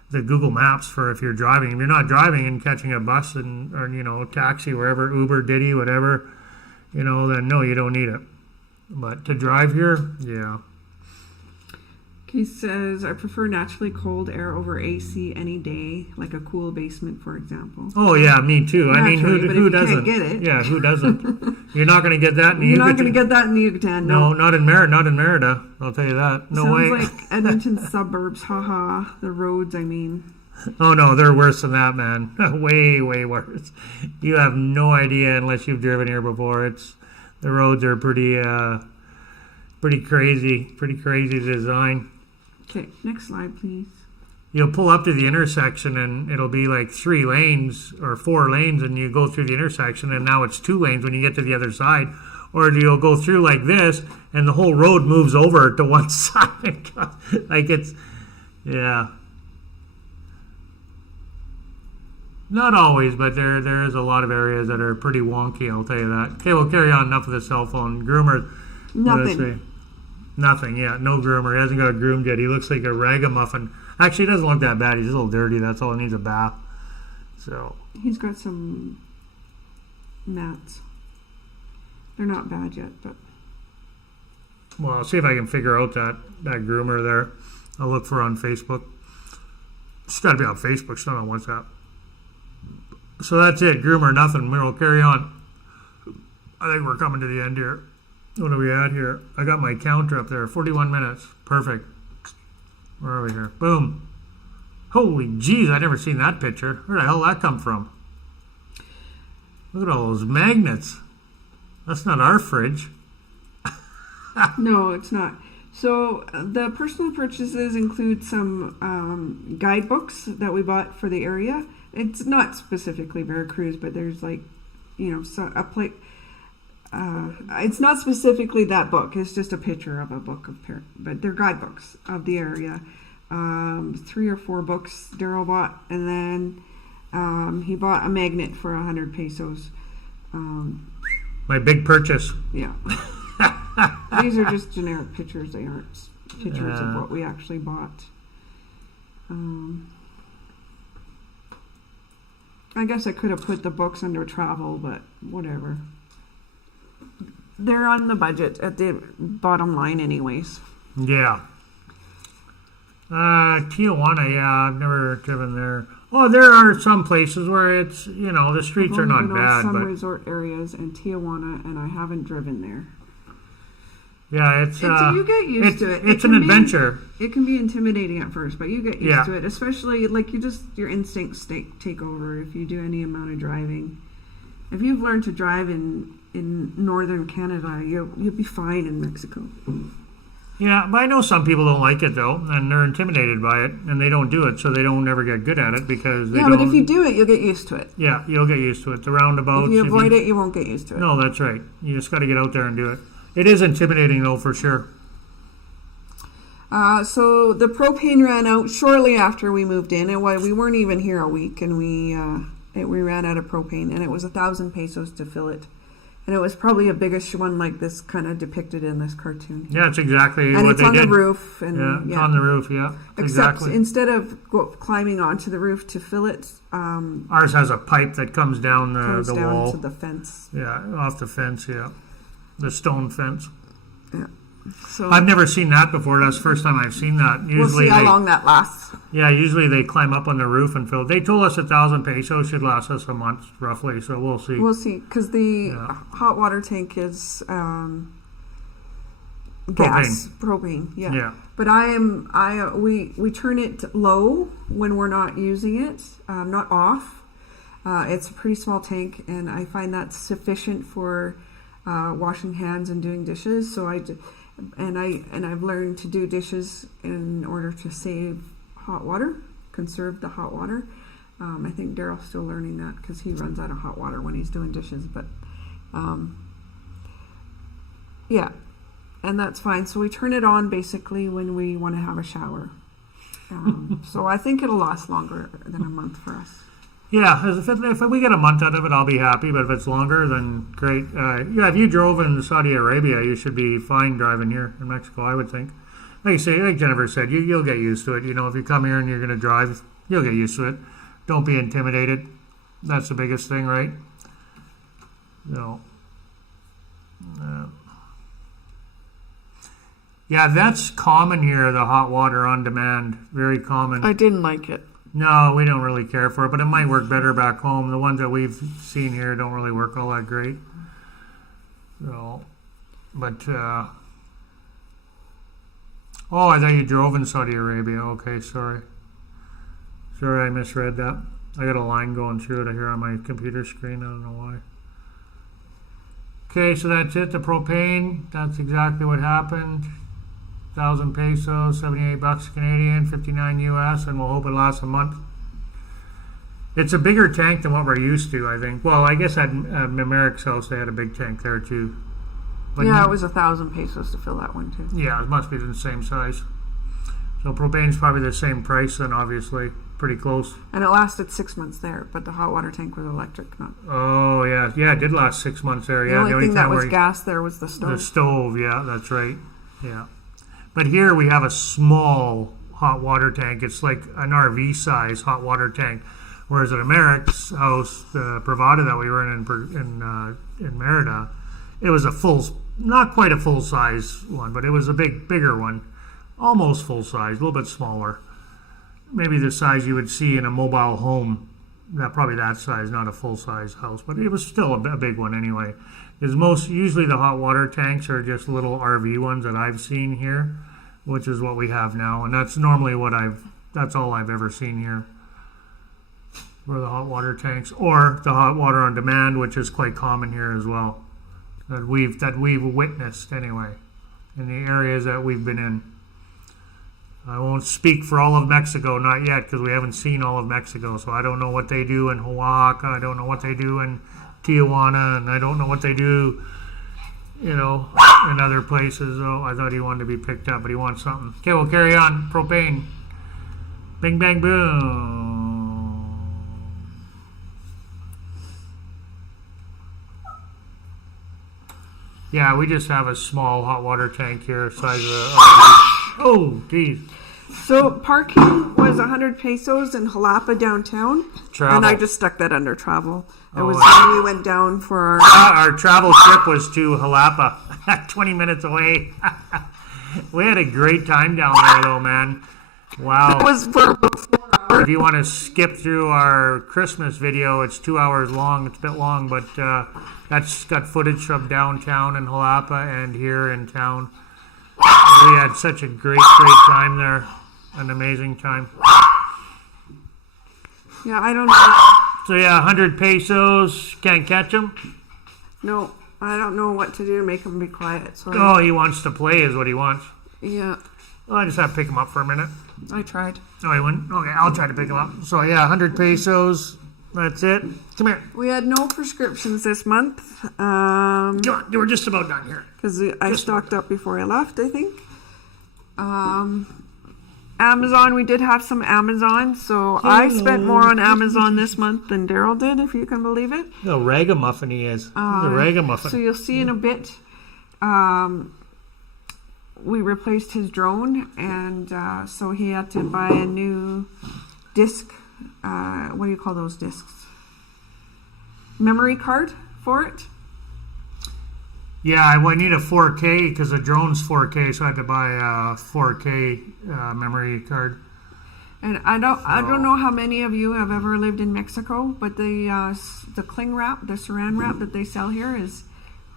the Google Maps for if you're driving. If you're not driving and catching a bus or taxi, wherever, Uber, Diddy, whatever, then no, you don't need it. But to drive here, yeah. He says, I prefer naturally cold air over AC any day, like a cool basement, for example. Oh, yeah, me too. I mean, who doesn't? Can't get it. Yeah, who doesn't? You're not going to get that in the You're not going to get that in the Yucatan. No, not in Mérida. I'll tell you that. No way. Sounds like Edmonton suburbs. Haha. The roads, I mean. Oh, no, they're worse than that, man. Way, way worse. You have no idea unless you've driven here before. The roads are pretty crazy. Pretty crazy design. Okay, next slide, please. You'll pull up to the intersection and it'll be like 3 lanes or 4 lanes, and you go through the intersection and now it's 2 lanes when you get to the other side. Or you'll go through like this and the whole road moves over to one side. Like yeah. Not always, but there is a lot of areas that are pretty wonky, I'll tell you that. Okay, we'll carry on. Enough of the cell phone. Groomer. Nothing. Nothing, yeah. No groomer. He hasn't got groomed yet. He looks like a ragamuffin. Actually, he doesn't look that bad. He's a little dirty. That's all. He needs a bath. So he's got some mats. They're not bad yet, but... Well, I'll see if I can figure out that groomer there. I'll look for her on Facebook. It's got to be on Facebook. It's not on WhatsApp. So that's it. Groomer, nothing. We'll carry on. I think we're coming to the end here. What are we at here? I got my counter up there. 41 minutes. Perfect. Where are we here? Boom. Holy jeez, I never seen that picture. Where the hell did that come from? Look at all those magnets. That's not our fridge. No, it's not. So the personal purchases include some guidebooks that we bought for the area. It's not specifically Veracruz, but there's like, a plate. It's not specifically that book. It's just a picture of a book but they're guidebooks of the area. 3 or 4 books Daryl bought, and then he bought a magnet for 100 pesos. My big purchase. Yeah. These are just generic pictures. They aren't pictures of what we actually bought. I guess I could have put the books under travel, but whatever. They're on the budget at the bottom line anyways. Yeah. Tijuana, yeah, I've never driven there. Oh, there are some places where it's, the streets are not bad. Some resort areas in Tijuana, and I haven't driven there. Yeah, you get used to it. It's an adventure. It can be intimidating at first, but you get used to it, especially like your instincts take over if you do any amount of driving. If you've learned to drive in northern Canada, you'll be fine in Mexico. Yeah, but I know some people don't like it though, and they're intimidated by it, and they don't do it, so they don't ever get good at it because they don't. Yeah, but if you do it, you'll get used to it. Yeah, you'll get used to it. The roundabouts. If you avoid it, you won't get used to it. No, that's right. You just got to get out there and do it. It is intimidating though, for sure. So the propane ran out shortly after we moved in, and we weren't even here a week, and we ran out of propane, and it was 1,000 pesos to fill it. And it was probably a biggish one like this kind of depicted in this cartoon. Yeah, it's exactly and what they did. And it's on the roof. And it's on the roof, yeah. Except instead of climbing onto the roof to fill it... ours has a pipe that comes down the wall. To the fence. Yeah, off the fence, yeah. The stone fence. Yeah. So I've never seen that before. That's the first time I've seen that. Usually we'll see how long that lasts. Yeah, usually they climb up on the roof and fill. They told us 1,000 pesos should last us a month, roughly, so we'll see. We'll see, because the hot water tank is gas, propane, yeah. But we turn it low when we're not using it, not off. It's a pretty small tank, and I find that's sufficient for washing hands and doing dishes. So I've learned to do dishes in order to save hot water, conserve the hot water. I think Daryl's still learning that because he runs out of hot water when he's doing dishes. But yeah, and that's fine. So we turn it on basically when we want to have a shower. So I think it'll last longer than a month for us. Yeah, if we get a month out of it, I'll be happy. But if it's longer, then great. Yeah, if you drove in Saudi Arabia, you should be fine driving here in Mexico, I would think. Like you say, like Jennifer said, you'll get used to it. You know, if you come here and you're going to drive, you'll get used to it. Don't be intimidated. That's the biggest thing, right? No. Yeah, that's common here, the hot water on demand. Very common. I didn't like it. No, we don't really care for it, but it might work better back home. The ones that we've seen here don't really work all that great. So, but, oh, I thought you drove in Saudi Arabia. Okay, sorry. Sorry, I misread that. I got a line going through it here on my computer screen. I don't know why. Okay, so that's it. The propane, that's exactly what happened. 1,000 pesos, 78 bucks Canadian, 59 US, and we'll hope it lasts a month. It's a bigger tank than what we're used to, I think. Well, I guess at Merrick's house they had a big tank there too. But yeah, it was 1,000 pesos to fill that one too. Yeah, it must be the same size. So propane's probably the same price then, obviously. Pretty close. And it lasted 6 months there, but the hot water tank was electric, not. Oh, yeah. Yeah, it did last 6 months there. The only thing that was gas there was the stove. The stove, yeah, that's right. Yeah. But here we have a small hot water tank. It's like an RV size hot water tank. Whereas at Merrick's house, the Pravada that we were in Mérida, it was a full, not quite a full size one, but it was a bigger one. Almost full size, a little bit smaller. Maybe the size you would see in a mobile home. Probably that size, not a full size house, but it was still a big one anyway. Because usually the hot water tanks are just little RV ones that I've seen here, which is what we have now, and that's normally that's all I've ever seen here. Or the hot water tanks, or the hot water on demand, which is quite common here as well. That we've witnessed anyway, in the areas that we've been in. I won't speak for all of Mexico, not yet, because we haven't seen all of Mexico. So I don't know what they do in Oaxaca. I don't know what they do in Tijuana, and I don't know what they do, in other places. Oh, I thought he wanted to be picked up, but he wants something. Okay, we'll carry on. Propane. Bing, bang, boom. Yeah, we just have a small hot water tank here, size of a... Oh, geez. So parking was 100 pesos in Jalapa downtown. Travel. And I just stuck that under travel. It was when we went down for our travel trip was to Jalapa, 20 minutes away. We had a great time down there, though, man. Wow. It was for 4 hours. If you want to skip through our Christmas video, it's 2 hours long. It's a bit long, but that's got footage from downtown in Jalapa and here in town. We had such a great time there. An amazing time. Yeah, I don't know. So yeah, 100 pesos. Can't catch him? No, I don't know what to do to make him be quiet. So Oh, he wants to play is what he wants. Yeah. Well, I just have to pick him up for a minute. I tried. Oh, he wouldn't? Okay, I'll try to pick him up. So yeah, 100 pesos. That's it. Come here. We had no prescriptions this month. Come on, we're just about done here. Because I stocked up before I left, I think. Amazon, we did have some Amazon, so I spent more on Amazon this month than Daryl did, if you can believe it. The ragamuffin he is. The ragamuffin. So you'll see in a bit, we replaced his drone, and so he had to buy a new disc. What do you call those discs? Memory card for it. Yeah, I need a 4K because the drone's 4K, so I had to buy a 4K memory card. And I don't know how many of you have ever lived in Mexico, but the cling wrap, the saran wrap that they sell here is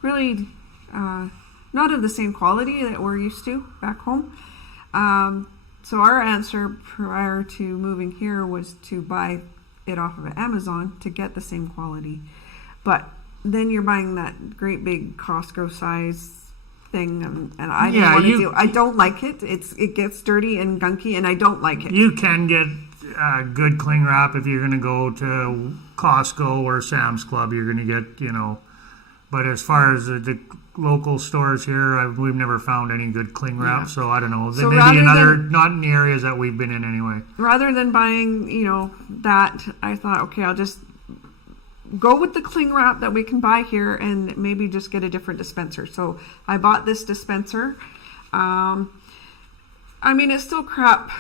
really not of the same quality that we're used to back home. So our answer prior to moving here was to buy it off of Amazon to get the same quality. But then you're buying that great big Costco size thing, and I Yeah, don't want to you- do. I don't like it. It gets dirty and gunky, and I don't like it. You can get good cling wrap if you're going to go to Costco or Sam's Club. You're going to get, but as far as the local stores here, we've never found any good cling wrap. Yeah. So I don't know. So Maybe rather not in the areas that we've been in anyway. Rather than buying, that, I thought, okay, I'll just go with the cling wrap that we can buy here and maybe just get a different dispenser. So I bought this dispenser. It's still crap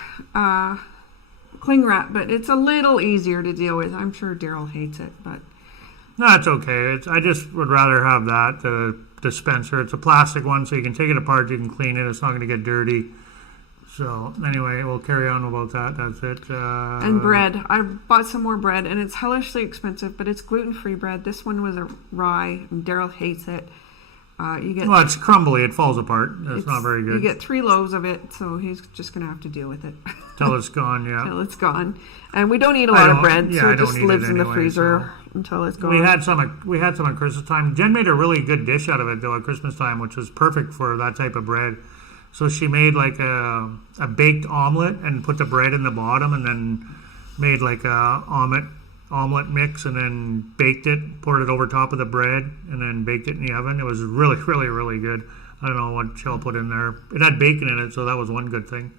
cling wrap, but it's a little easier to deal with. I'm sure Daryl hates it, but No, it's okay. I just would rather have that, the dispenser. It's a plastic one, so you can take it apart, you can clean it. It's not going to get dirty. So anyway, we'll carry on about that. That's it. and bread. I bought some more bread, and it's hellishly expensive, but it's gluten-free bread. This one was a rye, and Daryl hates it. You get Well, it's crumbly. It falls apart. It's not very good. You get 3 loaves of it, so he's just going to have to deal with it Till it's gone, yeah. until it's gone. And we don't eat a lot of bread, so I it don't just eat lives it in the anyway, freezer so. until it's gone. We had some at Christmas time. Jen made a really good dish out of it, though, at Christmas time, which was perfect for that type of bread. So she made like a baked omelet and put the bread in the bottom, and then made like a omelet mix, and then baked it, poured it over top of the bread, and then baked it in the oven. It was really, really, really good. I don't know what Shell put in there. It had bacon in it, so that was one good thing.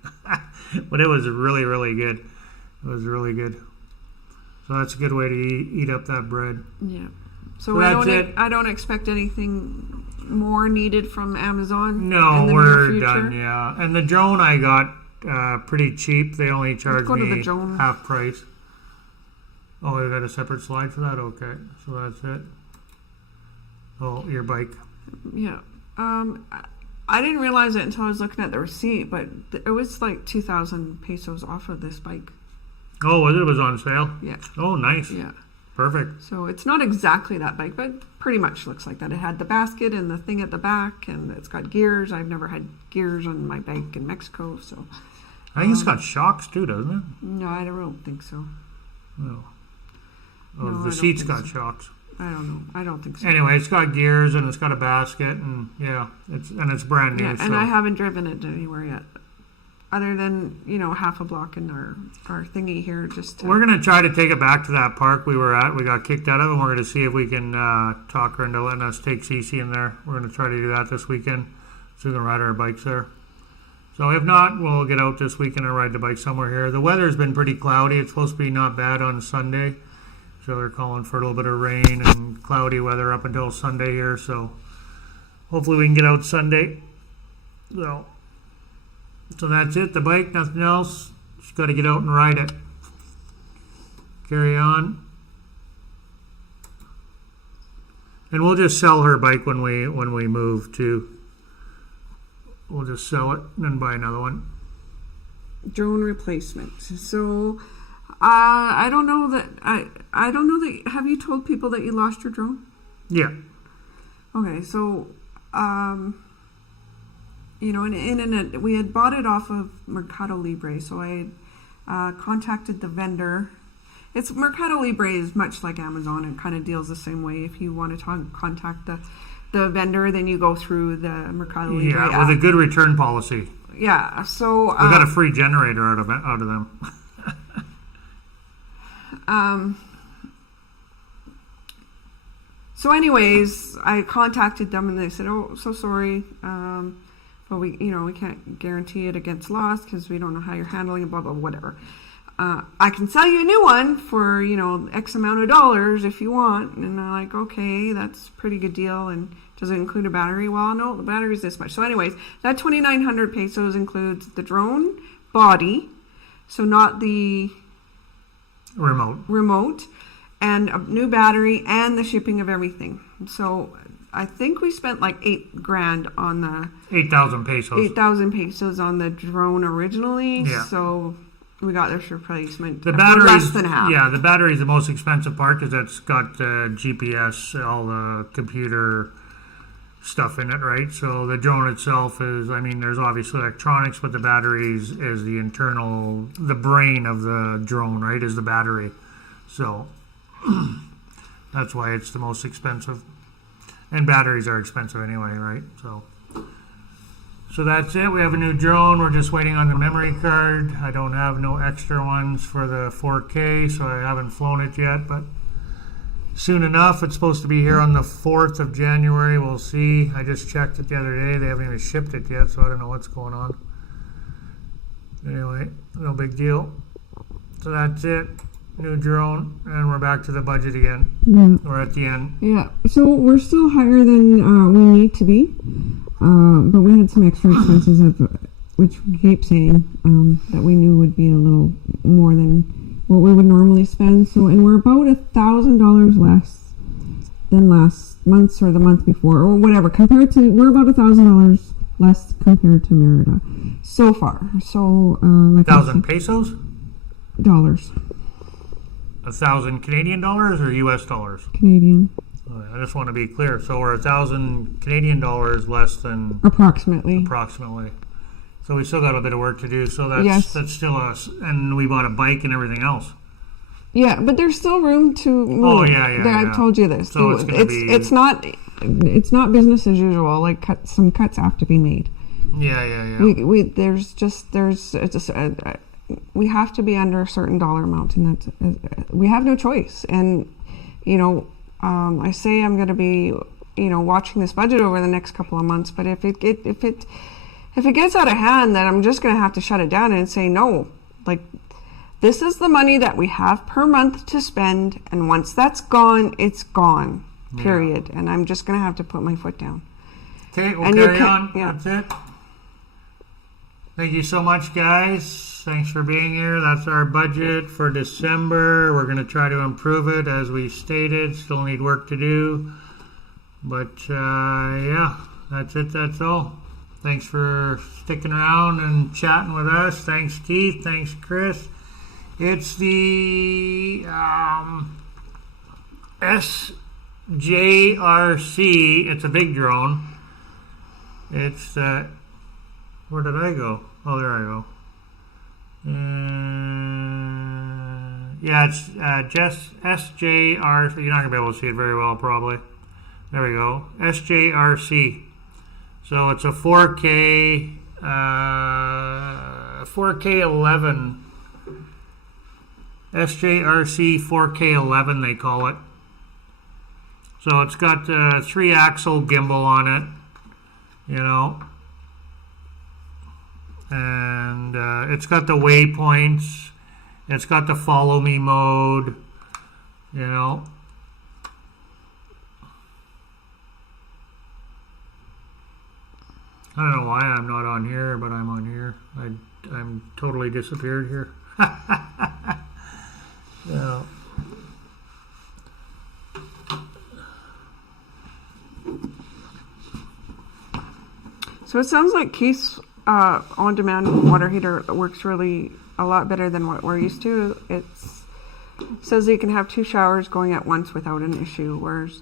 But it was really, really good. It was really good. So that's a good way to eat up that bread. Yeah. So So that's it. I don't expect anything more needed from Amazon. in No, the we're near future. done, yeah. And the drone I got pretty cheap. They only charged go to the me drone. half price. Oh, you got a separate slide for that? Okay, so that's it. Oh, your bike. Yeah. I didn't realize it until I was looking at the receipt, but it was like 2,000 pesos off of this bike. Oh, was it? It was on sale? Yeah. Oh, nice. Yeah. Perfect. So it's not exactly that bike, but pretty much looks like that. It had the basket and the thing at the back, and it's got gears. I've never had gears on my bike in Mexico, so I think it's got shocks too, doesn't it? no, I don't think so. No. Oh, No, I the don't seat's think got so. shocks. I don't know. I don't think so. Anyway, it's got gears and it's got a basket, and yeah, it's brand new. Yeah, so. and I haven't driven it anywhere yet, other than half a block in our thingy here. Just We're going to try to take it back to that park we were at. We got kicked out of, and we're going to see if we can talk her into letting us take Cece in there. We're going to try to do that this weekend, so we can ride our bikes there. So if not, we'll get out this weekend and ride the bike somewhere here. The weather's been pretty cloudy. It's supposed to be not bad on Sunday. So they're calling for a little bit of rain and cloudy weather up until Sunday here. So hopefully we can get out Sunday. So that's it. The bike, nothing else. Just got to get out and ride it. Carry on. And we'll just sell her bike when we move too. We'll just sell it and then buy another one. drone replacement. So I don't know that I don't know that. Have you told people that you lost your drone? Yeah. Okay, so we had bought it off of Mercado Libre, so I contacted the vendor. It's Mercado Libre is much like Amazon and kind of deals the same way. If you want to contact the vendor, then you go through the Mercado Libre Yeah, app. with a good return policy. Yeah, so We got a free generator out of them. So anyways, I contacted them and they said, "Oh, so sorry, but we can't guarantee it against loss because we don't know how you're handling it, blah, blah, whatever. I can sell you a new one for, X amount of dollars if you want." And they're like, "Okay, that's a pretty good deal. And does it include a battery?" "Well, no, the battery's this much." So anyways, that 2,900 pesos includes the drone body, so not the remote, and a new battery and the shipping of everything. So I think we spent like $8,000 on the 8,000 pesos. 8,000 pesos on the drone originally. Yeah. So we got this replacement The for battery, less than half. Yeah, the battery is the most expensive part because it's got GPS, all the computer stuff in it, right? So the drone itself is, there's obviously electronics, but the battery is the brain of the drone, right? Is the battery. So that's why it's the most expensive. And batteries are expensive anyway, right? So that's it. We have a new drone. We're just waiting on the memory card. I don't have no extra ones for the 4K, so I haven't flown it yet, but soon enough. It's supposed to be here on the 4th of January. We'll see. I just checked it the other day. They haven't even shipped it yet, so I don't know what's going on. Anyway, no big deal. So that's it. New drone, and we're back to the budget again. Yeah. We're at the end. Yeah. So we're still higher than we need to be, but we had some extra expenses, which we keep saying that we knew would be a little more than what we would normally spend. So, and we're about $1,000 less than last month's or the month before or whatever. We're about $1,000 less compared to Mérida so far. So, like 1,000 pesos? Dollars. 1,000 Canadian dollars or US dollars? Canadian. I just want to be clear. So we're 1,000 Canadian dollars less than approximately. So we still got a bit of work to do. So that's still us. And we bought a bike and everything else. Yeah, but there's still room to move. Oh yeah. I've told you this. So it's not business as usual. Like some cuts have to be made. Yeah. We have to be under a certain dollar amount, and that's we have no choice. And I say I'm going to be watching this budget over the next couple of months. But if it gets out of hand, then I'm just going to have to shut it down and say no. Like, this is the money that we have per month to spend, and once that's gone, it's gone. Period. And I'm just going to have to put my foot down. Okay, we'll carry on. Yeah. That's it. Thank you so much, guys. Thanks for being here. That's our budget for December. We're going to try to improve it, as we stated. Still need work to do. But, yeah, that's it. That's all. Thanks for sticking around and chatting with us. Thanks, Keith. Thanks, Chris. It's the SJRC. It's a big drone. It's where did I go? Oh, there I go. Yeah, it's just SJRC. You're not going to be able to see it very well, probably. There we go. SJRC. So it's a 4K 11. SJRC 4K11, they call it. So it's got 3-axle gimbal on it, and it's got the waypoints. It's got the follow me mode, I don't know why I'm not on here, but I'm on here. I'm totally disappeared here. Yeah. So it sounds like Keith's on-demand water heater works really a lot better than what we're used to. It says you can have 2 showers going at once without an issue, whereas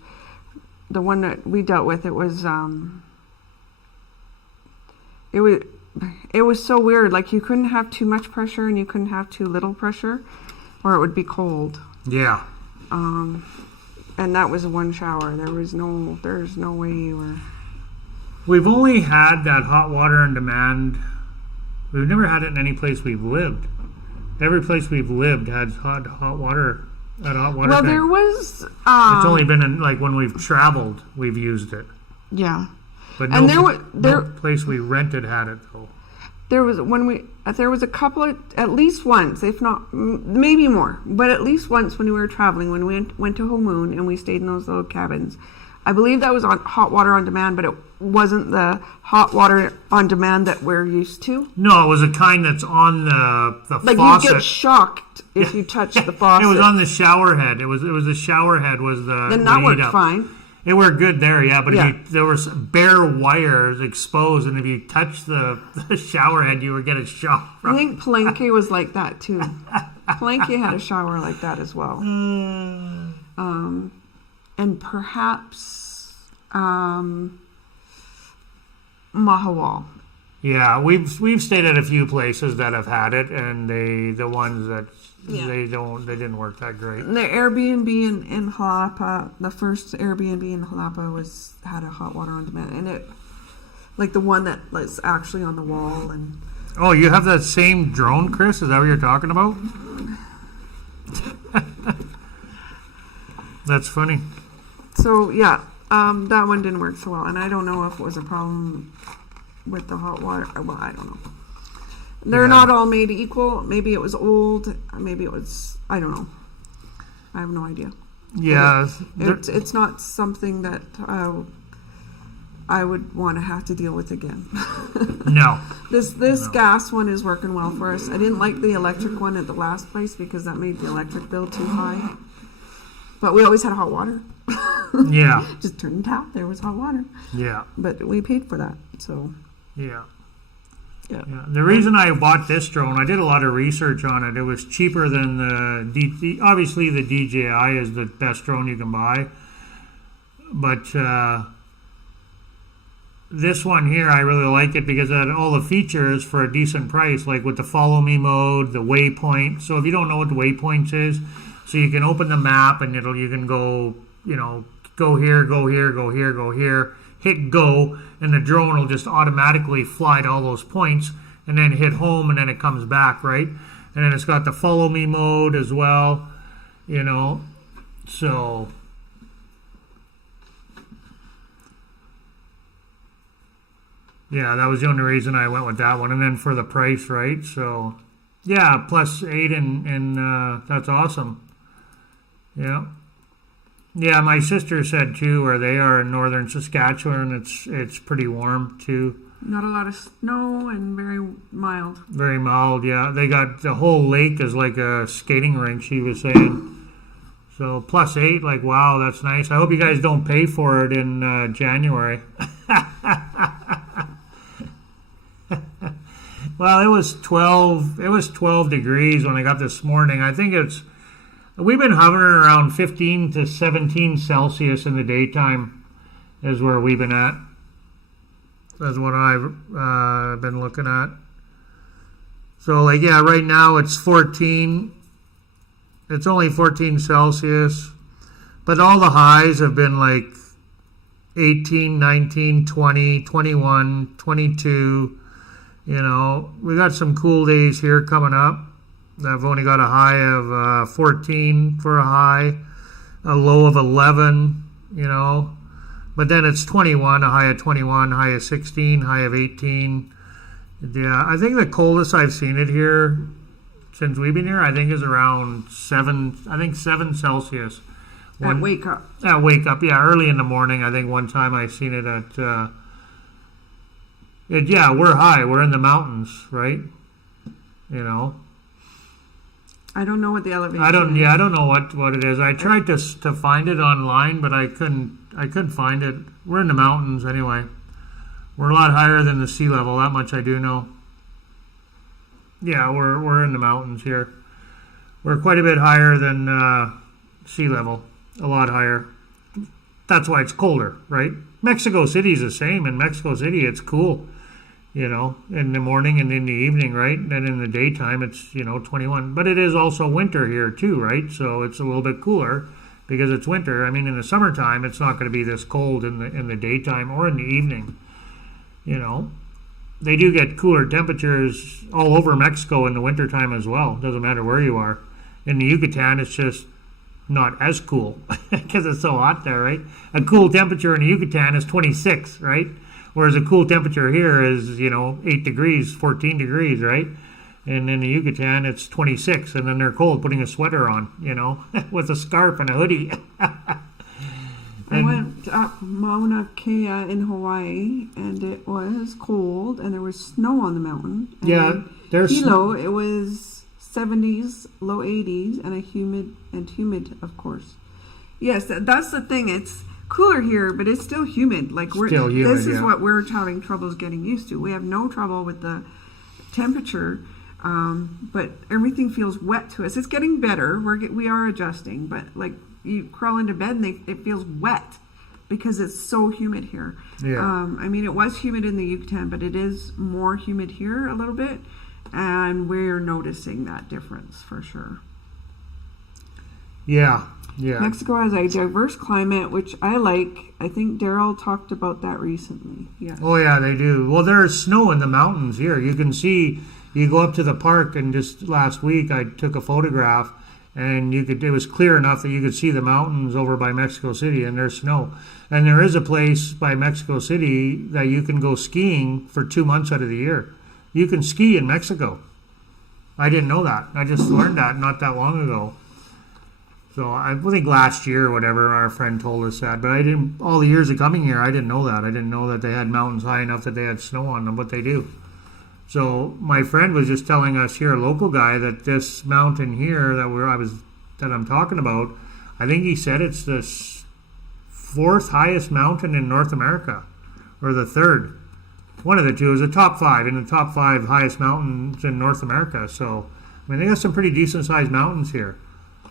the one that we dealt with, it was so weird. Like, you couldn't have too much pressure and you couldn't have too little pressure, or it would be cold. Yeah. And that was 1 shower. There's no way you were. We've only had that hot water on demand. We've never had it in any place we've lived. Every place we've lived had hot water. Well, tank. There was. It's only been in, like, when we've traveled, we've used it. Yeah. But no place we rented had it though. There was a couple of, at least once, if not maybe more, but at least once when we were traveling, when we went to Homoon and we stayed in those little cabins. I believe that was on hot water on demand, but it wasn't the hot water on demand that we're used to. No, it was a kind that's on the like faucet. You get shocked if you touch the faucet. It was on the shower head. It was the shower head was the. Then that worked fine. It worked good there, yeah. But there was bare wires exposed, and if you touched the shower head, you would get a shock. I think Palenque was like that too. Palenque had a shower like that as well. And perhaps Mahawal. Yeah, we've stayed at a few places that have had it, and the ones that they didn't work that great. The Airbnb in Jalapa, the first Airbnb in Jalapa had a hot water on demand, and it like the one that was actually on the wall. And oh, you have that same drone, Chris? Is that what you're talking about? That's funny. So yeah, that one didn't work so well, and I don't know if it was a problem with the hot water. Well, I don't know. They're not all made equal. Maybe it was old. Maybe it was. I don't know. I have no idea. Yeah, it's not something that I would want to have to deal with again. No. This gas one is working well for us. I didn't like the electric one at the last place because that made the electric bill too high. But we always had hot water. Yeah. Just turned the tap. There was hot water. Yeah. But we paid for that. So. Yeah. Yeah. The reason I bought this drone, I did a lot of research on it. It was cheaper than obviously the DJI is the best drone you can buy. But this one here, I really like it because it had all the features for a decent price, like with the follow me mode, the waypoint. So if you don't know what the waypoints is, so you can open the map and you can go, go here, go here, go here, go here, hit go, and the drone will just automatically fly to all those points and then hit home and then it comes back, right? And then it's got the follow me mode as well, so yeah, that was the only reason I went with that one. And then for the price, right? So yeah, +8 and that's awesome. Yeah. Yeah, my sister said too, where they are in northern Saskatchewan, it's pretty warm too. Not a lot of snow and very mild. Very mild, yeah. They got the whole lake is like a skating rink, she was saying. So +8, like wow, that's nice. I hope you guys don't pay for it in January. Well, it was 12 degrees when I got this morning. I think we've been hovering around 15 to 17 Celsius in the daytime is where we've been at. That's what I've been looking at. So, right now it's 14. It's only 14 Celsius. But all the highs have been 18, 19, 20, 21, 22. We got some cool days here coming up. I've only got a high of 14 for a high, a low of 11, But then it's 21, a high of 21, high of 16, high of 18. Yeah, I think the coldest I've seen it here since we've been here, I think is around 7 Celsius. At wake up. At wake up, yeah, early in the morning. I think one time I seen it at... yeah, we're high. We're in the mountains, right? I don't know what the elevation is. I don't know what it is. I tried to find it online, but I couldn't find it. We're in the mountains anyway. We're a lot higher than the sea level. That much I do know. Yeah, we're in the mountains here. We're quite a bit higher than sea level. A lot higher. That's why it's colder, right? Mexico City is the same. In Mexico City, it's cool. In the morning and in the evening, right? And in the daytime, it's, 21. But it is also winter here, too, right? So it's a little bit cooler because it's winter. I mean, in the summertime, it's not going to be this cold in the daytime or in the evening. They do get cooler temperatures all over Mexico in the wintertime as well. Doesn't matter where you are. In the Yucatan, it's just not as cool because it's so hot there, right? A cool temperature in the Yucatan is 26, right? Whereas a cool temperature here is, 8 degrees, 14 degrees, right? And in the Yucatan, it's 26, and then they're cold, putting a sweater on, with a scarf and a hoodie. I went up Mauna Kea in Hawaii, and it was cold, and there was snow on the mountain. And yeah, there's Hilo, it was 70s, low 80s, and humid, of course. Yes, that's the thing. It's cooler here, but it's still humid. This is what we're having troubles getting used to. We have no trouble with the temperature, but everything feels wet to us. It's getting better. We are adjusting, but you crawl into bed and it feels wet. because it's so humid here. Yeah. I mean, it was humid in the Yucatan, but it is more humid here a little bit, and we're noticing that difference for sure. Yeah. Yeah. Mexico has a diverse climate, which I like. I think Daryl talked about that recently. Yeah. Oh yeah, they do. Well, there's snow in the mountains here. You can see. You go up to the park, and just last week I took a photograph, and it was clear enough that you could see the mountains over by Mexico City, and there's snow. And there is a place by Mexico City that you can go skiing for 2 months out of the year. You can ski in Mexico. I didn't know that. I just learned that not that long ago. So I think last year or whatever, our friend told us that. But I didn't. All the years of coming here, I didn't know that. I didn't know that they had mountains high enough that they had snow on them, but they do. So my friend was just telling us here, a local guy, that this mountain here that I'm talking about, I think he said it's the fourth highest mountain in North America, or the third. One of the two is the top five, in the top 5 highest mountains in North America. So I mean, they got some pretty decent sized mountains here,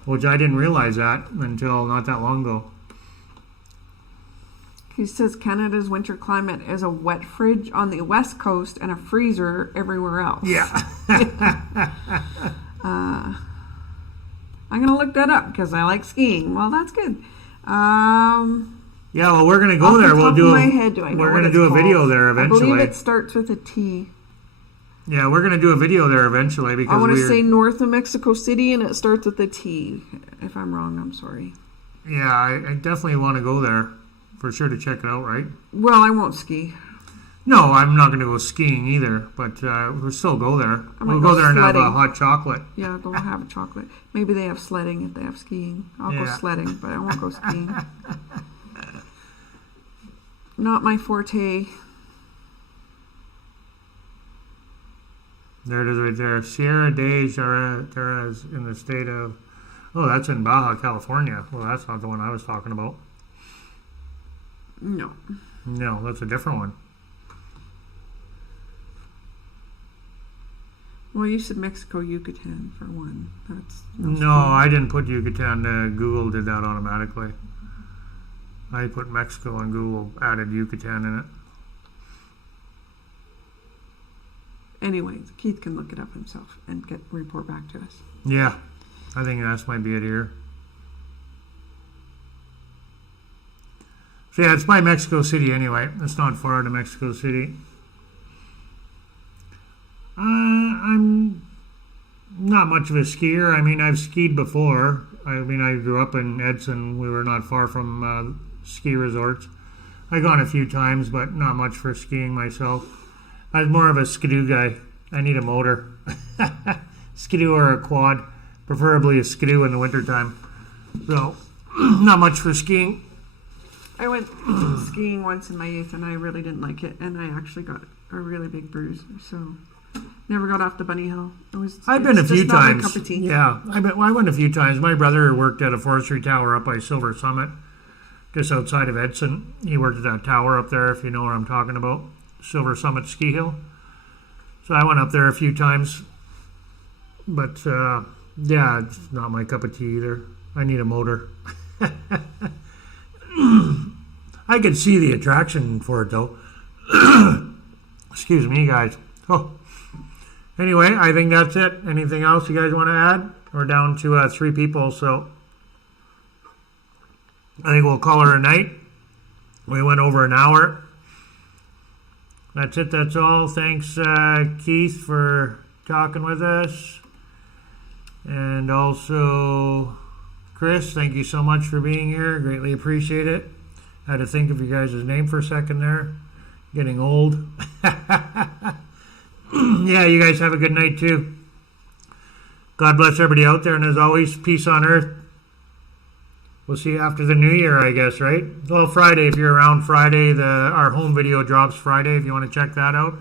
which I didn't realize that until not that long ago. He says Canada's winter climate is a wet fridge on the west coast and a freezer everywhere else. Yeah. I'm going to look that up because I like skiing. Well, that's good. Yeah, well, we're going to go there. We're going to do a video there eventually. I believe it starts with a T. Yeah, we're going to do a video there eventually because I want to say north of Mexico City, and it starts with a T. If I'm wrong, I'm sorry. Yeah, I definitely want to go there for sure to check it out, right? Well, I won't ski. No, I'm not going to go skiing either, but we'll still go there. We'll go there and have a hot chocolate. Yeah, go have a chocolate. Maybe they have sledding if they have skiing. I'll go sledding, but I won't go skiing. Not my forte. There it is right there. Sierra de Jerez in the state of... Oh, that's in Baja, California. Well, that's not the one I was talking about. No. No, that's a different one. Well, you said Mexico, Yucatan for one. That's no, I didn't put Yucatan. Google did that automatically. I put Mexico and Google added Yucatan in it. Anyways, Keith can look it up himself and report back to us. Yeah, I think that might be it here. So yeah, it's by Mexico City anyway. It's not far to Mexico City. I'm not much of a skier. I mean, I've skied before. I mean, I grew up in Edson. We were not far from ski resorts. I've gone a few times, but not much for skiing myself. I was more of a skidoo guy. I need a motor. Skidoo or a quad. Preferably a skidoo in the wintertime. So, not much for skiing. I went skiing once in my youth, and I really didn't like it, and I actually got a really big bruise. So, never got off the bunny hill. I've been a few times. My cup of tea. Yeah, I went a few times. My brother worked at a forestry tower up by Silver Summit, just outside of Edson. He worked at that tower up there, if you know what I'm talking about. Silver Summit Ski Hill. So I went up there a few times. But, yeah, it's not my cup of tea either. I need a motor. I can see the attraction for it, though. Excuse me, guys. Oh. Anyway, I think that's it. Anything else you guys want to add? We're down to 3 people, so I think we'll call her a night. We went over an hour. That's it. That's all. Thanks, Keith, for talking with us. And also, Chris, thank you so much for being here. Greatly appreciate it. Had to think of you guys' name for a second there. Getting old. Yeah, you guys have a good night, too. God bless everybody out there. And as always, peace on earth. We'll see you after the new year, I guess, right? Well, Friday, if you're around Friday, our home video drops Friday if you want to check that out.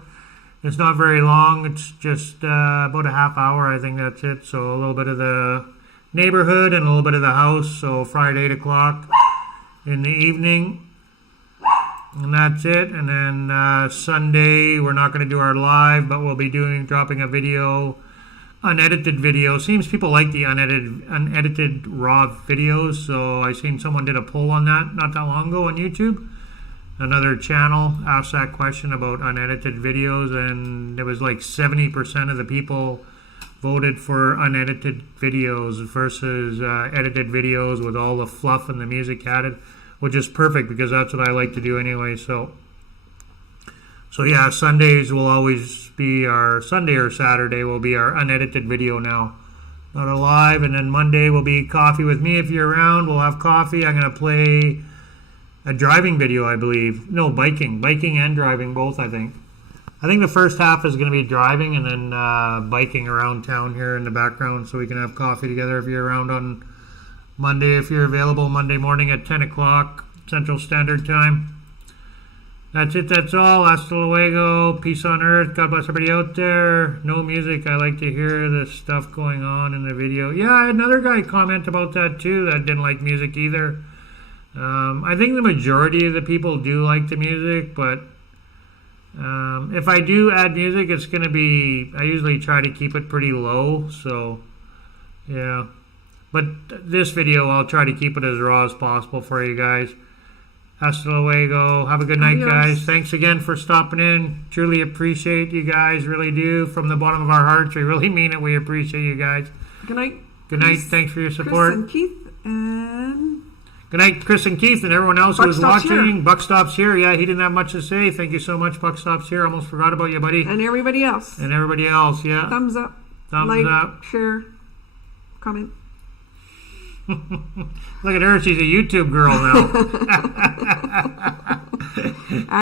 It's not very long. It's just about a half hour. I think that's it. So a little bit of the neighborhood and a little bit of the house. So Friday, 8 o'clock in the evening. And that's it. And then Sunday, we're not going to do our live, but we'll be dropping a video unedited video. Seems people like the unedited raw videos. So I seen someone did a poll on that not that long ago on YouTube. Another channel asked that question about unedited videos, and it was like 70% of the people voted for unedited videos versus edited videos with all the fluff and the music added, which is perfect because that's what I like to do anyway. So yeah, Sundays will always be our Sunday, or Saturday will be our unedited video now, not a live. And then Monday will be coffee with me. If you're around, we'll have coffee. I'm gonna play a driving video, I believe. No, biking and driving both. I think the first half is going to be driving, and then biking around town here in the background, so we can have coffee together if you're around on Monday, if you're available Monday morning at 10 o'clock Central Standard Time. That's it. That's all. Hasta luego. Peace on earth. God bless everybody out there. No music. I like to hear the stuff going on in the video. Yeah, I had another guy comment about that too, that didn't like music either. I think the majority of the people do like the music, but if I do add music, it's going to be, I usually try to keep it pretty low, so yeah. But this video, I'll try to keep it as raw as possible for you guys. Hasta luego. Have a good night, guys. Thanks again for stopping in. Truly appreciate you guys, really do. From the bottom of our hearts, we really mean it. We appreciate you guys. Good night. Good night. Thanks for your support. Chris and Keith, and good night, Chris and Keith, and everyone else who was watching. Here. Buck Stop's here. Yeah, he didn't have much to say. Thank you so much, Buck Stop's here. Almost forgot about you, buddy. And everybody else. Yeah. Thumbs up. Thumbs up. Share. Comment. Look at her. She's a YouTube girl now.